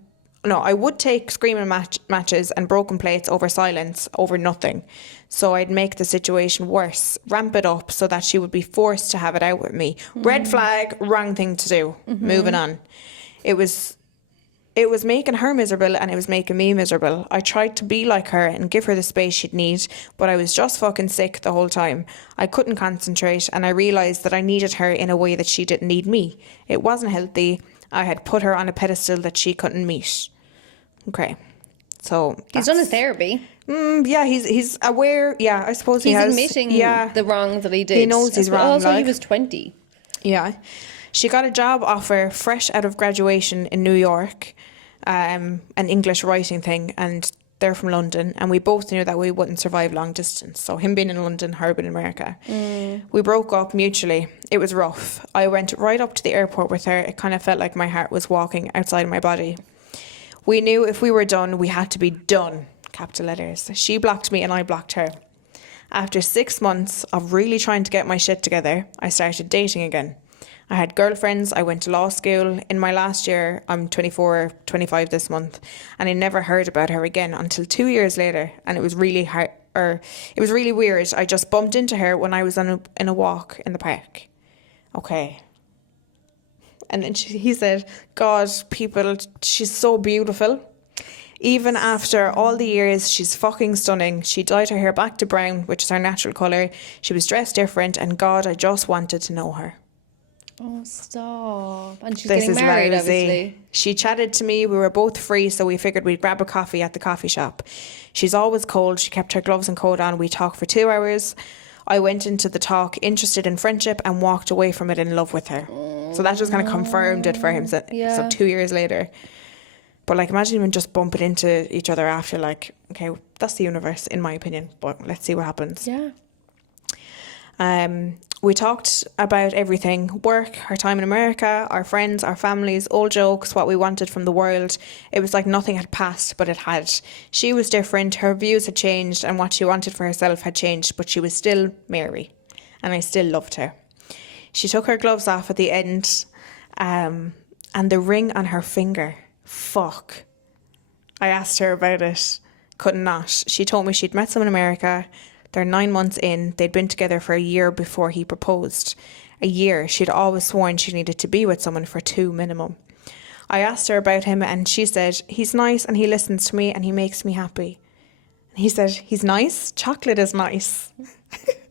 broken plates over silence, over nothing. So I'd make the situation worse, ramp it up so that she would be forced to have it out with me. Red flag, wrong thing to do. Moving on. It was making her miserable and it was making me miserable. I tried to be like her and give her the space she'd need, but I was just fucking sick the whole time. I couldn't concentrate and I realised that I needed her in a way that she didn't need me. It wasn't healthy. I had put her on a pedestal that she couldn't meet. Okay. So He's done his therapy. yeah, he's aware. Yeah, I suppose he He's has. admitting Yeah, the wrongs that he did. He knows he's wrong. Also, he like. was 20. Yeah. She got a job offer fresh out of graduation in New York, an English writing thing, and they're from London, and we both knew that we wouldn't survive long distance. So him being in London, her being in America. We broke up mutually. It was rough. I went right up to the airport with her. It kind of felt like my heart was walking outside my body. We knew if we were done, we had to be done. Capital letters. She blocked me and I blocked her. After 6 months of really trying to get my shit together, I started dating again. I had girlfriends, I went to law school. In my last year, I'm 24, 25 this month, and I never heard about her again until 2 years later, and it was really hard, it was really weird. I just bumped into her when I was in a walk in the park. Okay. And then he said, God, people, she's so beautiful. Even after all the years, she's fucking stunning. She dyed her hair back to brown, which is her natural colour. She was dressed different, and God, I just wanted to know her. Oh, stop. And she's This getting is married, lousy. obviously. She chatted to me. We were both free, so we figured we'd grab a coffee at the coffee shop. She's always cold. She kept her gloves and coat on. We talked for 2 hours. I went into the talk interested in friendship and walked away from it in love with her. So that just kind of confirmed it for him. So 2 years later. But like, imagine even just bumping into each other after, like, okay, that's the universe, in my opinion. But let's see what happens. Yeah. We talked about everything: work, her time in America, our friends, our families, old jokes, what we wanted from the world. It was like nothing had passed, but it had. She was different, her views had changed, and what she wanted for herself had changed, but she was still Mary, and I still loved her. She took her gloves off at the end, and the ring on her finger. Fuck. I asked her about it. Could not. She told me she'd met someone in America, They're 9 months in. They'd been together for a year before he proposed. A year. She'd always sworn she needed to be with someone for 2 minimum. I asked her about him and she said, he's nice and he listens to me and he makes me happy. And he said, he's nice? Chocolate is nice.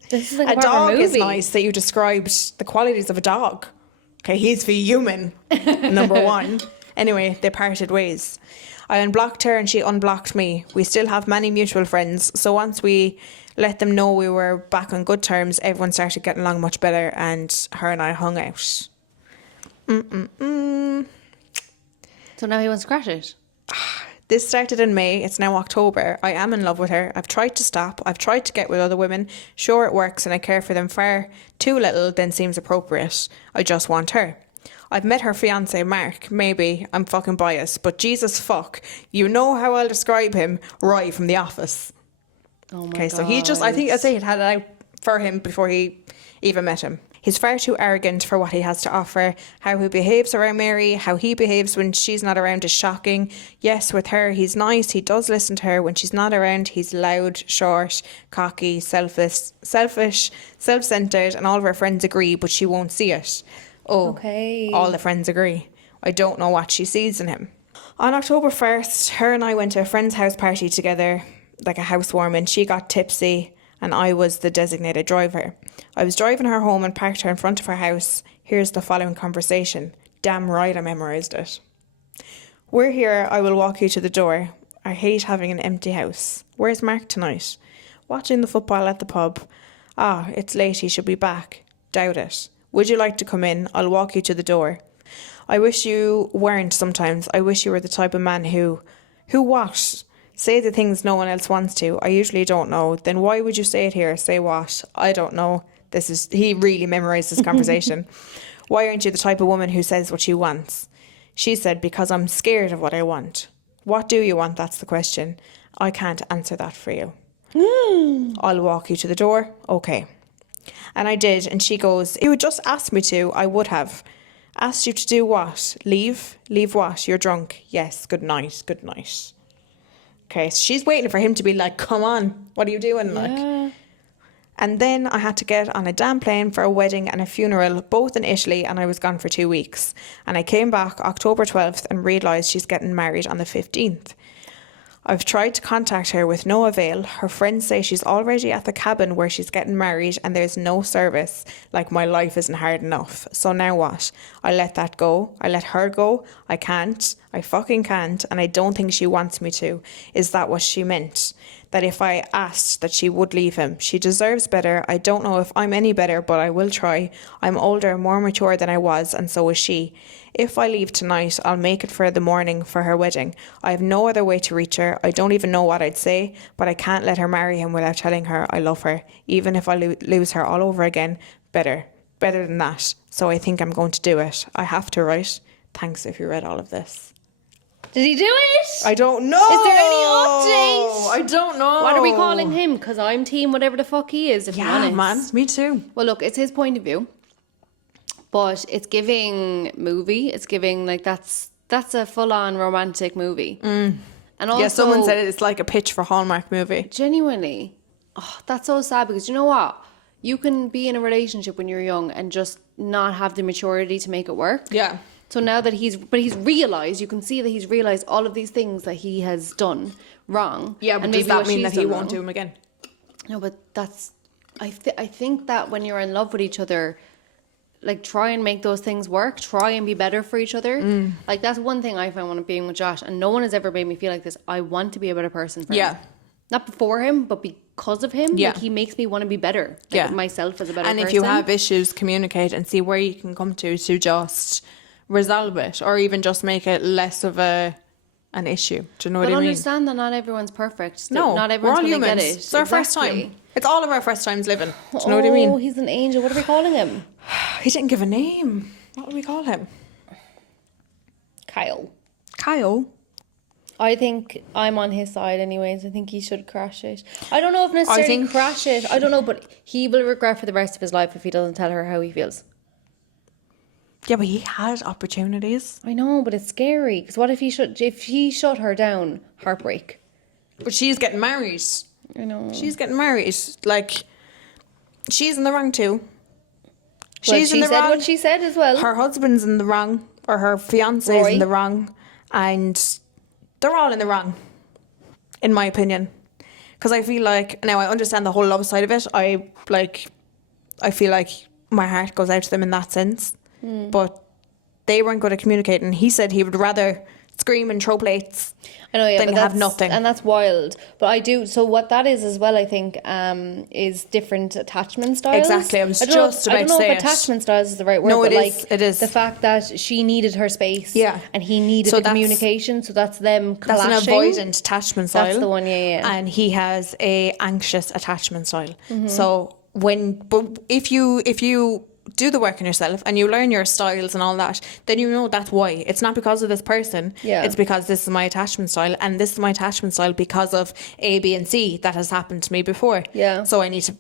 This is like A a part of dog a is movie. nice, that you described the qualities of a dog. Okay, he's for human, number one. Anyway, they parted ways. I unblocked her and she unblocked me. We still have many mutual friends. So once we let them know we were back on good terms, everyone started getting along much better and her and I hung out. So now he wants to crash it. This started in May. It's now October. I am in love with her. I've tried to stop. I've tried to get with other women. Sure, it works and I care for them far too little than seems appropriate. I just want her. I've met her fiance Mark. Maybe I'm fucking biased, but Jesus fuck. You know how I'll describe him? Roy from The Office. Oh my Okay, God. so he just, I think, I say it had it out for him before he even met him. He's far too arrogant for what he has to offer. How he behaves around Mary, how he behaves when she's not around is shocking. Yes, with her, he's nice. He does listen to her. When she's not around, he's loud, short, cocky, selfish, self-centered, and all of her friends agree, but she won't see it. Oh, Okay. all the friends agree. I don't know what she sees in him. On October 1st, her and I went to a friend's house party together, like a housewarming. She got tipsy and I was the designated driver. I was driving her home and parked her in front of her house. Here's the following conversation. Damn right I memorised it. We're here, I will walk you to the door. I hate having an empty house. Where's Mark tonight? Watching the football at the pub. Ah, it's late, he should be back. Doubt it. Would you like to come in? I'll walk you to the door. I wish you weren't sometimes. I wish you were the type of man who what? Say the things no one else wants to. I usually don't know. Then why would you say it here? Say what? I don't know. He really memorised this conversation. Why aren't you the type of woman who says what she wants? She said, because I'm scared of what I want. What do you want? That's the question. I can't answer that for you. I'll walk you to the door. Okay. And I did. And she goes, if you had just asked me to, I would have. Asked you to do what? Leave? Leave what? You're drunk. Yes. Good night. Good night. Okay, so she's waiting for him to be like, come on, what are you doing? Like, and then I had to get on a damn plane for a wedding and a funeral, both in Italy, and I was gone for 2 weeks. And I came back October 12th and realised she's getting married on the 15th. I've tried to contact her with no avail. Her friends say she's already at the cabin where she's getting married and there's no service. Like, my life isn't hard enough. So now what? I let that go. I let her go. I can't. I fucking can't. And I don't think she wants me to. Is that what she meant? That if I asked that she would leave him? She deserves better. I don't know if I'm any better, but I will try. I'm older, more mature than I was, and so is she. If I leave tonight, I'll make it for the morning for her wedding. I have no other way to reach her. I don't even know what I'd say, but I can't let her marry him without telling her I love her. Even if I lose her all over again, better than that. So I think I'm going to do it. I have to, right? Thanks if you read all of this. Did he do it? I don't know. Is there any update? I don't know. What are we calling him? Because I'm team whatever the fuck he is, if I'm honest. Man, me too. Well, look, it's his point of view. But it's giving movie. It's giving, like, that's a full-on romantic movie. And also, Yeah, someone said it's like a pitch for a Hallmark movie. genuinely, that's so sad because you know what? You can be in a relationship when you're young and just not have the maturity to make it work. Yeah. So now that he's realised, you can see that he's realised all of these things that he has done wrong. Yeah, but and does maybe that what mean she's that he done won't wrong. do him again? No, but that's, I think that when you're in love with each other, like, try and make those things work. Try and be better for each other. Like, that's one thing I find when I'm being with Josh, and no one has ever made me feel like this. I want to be a better person for him. Not before him, but because of him. Yeah. Like, he makes me want to be better. Like, myself as a better person. And if you have issues, communicate and see where you can come to just resolve it, or even just make it less of an issue. Do you know what I mean? But understand that not everyone's perfect. No, not we're all everyone's going to humans. get it. It's our first Exactly. time. It's all of our first times living. Do you know what I mean? Oh, he's an angel. What are we calling him? He didn't give a name. What do we call him? Kyle. Kyle. I think I'm on his side anyways. I think he should crash it. I don't know if necessarily crash it. I don't know, but he will regret for the rest of his life if he doesn't tell her how he feels. Yeah, but he had opportunities. I know, but it's scary. Because what if he shut her down? Heartbreak. But she's getting married. I know. She's getting married. Like, she's in the wrong too. Well, She's she in the said wrong. what she said as well. Her husband's in the wrong, or her fiance is Roy. in the wrong, and they're all in the wrong, in my opinion. Because I feel like, now I understand the whole love side of it. I feel like my heart goes out to them in that sense. But they weren't good at communicating. He said he would rather scream and throw plates I know, yeah, than but have that's, nothing. and that's wild. But I do. So what that is as well, I think, is different attachment styles. Exactly, I was don't know just if, about I don't to know say if it. attachment styles is the right word. No, but it like is, it is. the fact that she needed her space, Yeah. and he needed So the that's- communication. So that's them That's clashing. an avoidant attachment style. That's the one, yeah. And he has a anxious attachment style. So if you do the work on yourself and you learn your styles and all that, then you know that's why. It's not because of this person. Yeah. It's because this is my attachment style, and this is my attachment style because of A, B, and C that has happened to me before. Yeah. So I need to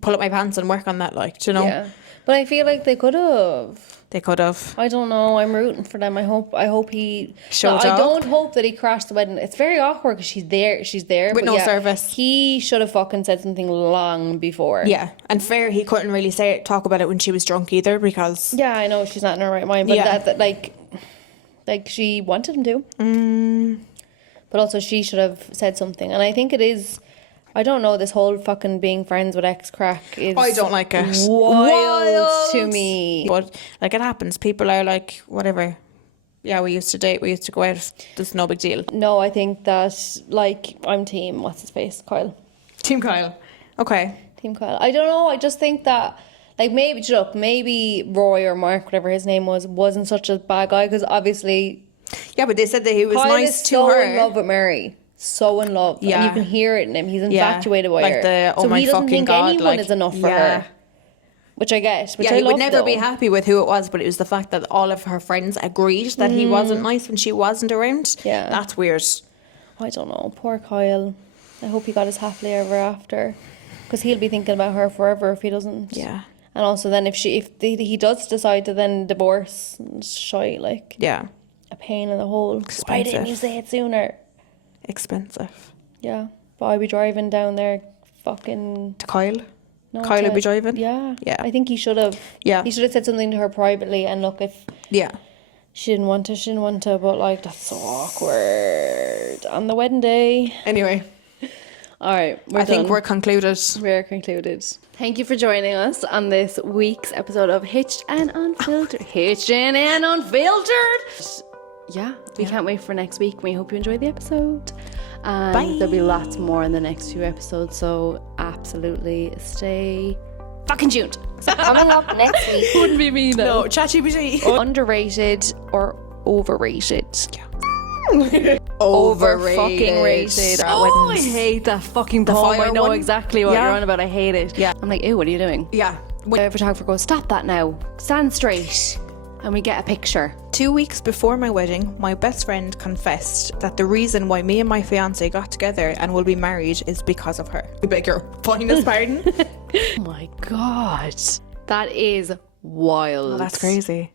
pull up my pants and work on that, like, do you know? Yeah, but I feel like they could have. They could have. I don't know. I'm rooting for them. I hope he. Showed I up. don't hope that he crashed the wedding. It's very awkward because she's there. She's there With but no yeah, service. He should have fucking said something long before. Yeah. And fair, he couldn't really talk about it when she was drunk either, because... Yeah, I know she's not in her right mind, but Yeah. that like she wanted him to. But also she should have said something, and I think it is. I don't know. This whole fucking being friends with ex crack is. I don't like it. Wild to me. But like, it happens. People are like, whatever. Yeah, we used to date. We used to go out. There's no big deal. No, I think that like I'm team. What's his face? Kyle. Team Kyle. Okay. Team Kyle. I don't know. I just think that like maybe Roy or Mark, whatever his name was, wasn't such a bad guy because obviously Yeah, but they said that he was Kyle nice is to so her. in love with Mary. So in love. Yeah. And you can hear it in him. He's Yeah. infatuated with Like her. the, oh so my he doesn't fucking think God, anyone like, is enough for yeah. her. Which I get. Which Yeah, I he love, would never be though. happy with who it was, but it was the fact that all of her friends agreed that he wasn't nice when she wasn't around. Yeah. That's weird. I don't know. Poor Kyle. I hope he got his happily ever after. Because he'll be thinking about her forever if he doesn't. Yeah. And also then if he does decide to then divorce, it's shy, like Yeah. a pain in the hole. Why didn't you say it sooner? Expensive. Yeah. But I'd be driving down there fucking... To Kyle? No, Kyle would be driving? Yeah. Yeah. I think he should have. Yeah. He should have said something to her privately, and look, if Yeah. she didn't want to, but like, that's so awkward. On the wedding day. Anyway, All right, I think we're concluded. We're concluded. Thank you for joining us on this week's episode of Hitched and Unfiltered. Hitched and Unfiltered. Yeah, we can't wait for next week. We hope you enjoyed the episode. And Bye. there'll be lots more in the next few episodes, so absolutely stay fucking tuned. So coming up next week. Wouldn't be me though. No, ChatGPT. Underrated or overrated? Overrated. Fucking rated. At Oh, I weddings. hate that fucking The poem. I fire know one? exactly what Yeah. you're on about. I hate it. Yeah. I'm like, ew, what are you doing? Yeah. The photographer goes, stop that now. Stand straight. And we get a picture. 2 weeks before my wedding, my best friend confessed that the reason why me and my fiance got together and will be married is because of her. I beg your finest pardon. Oh my God. That is wild. That's crazy.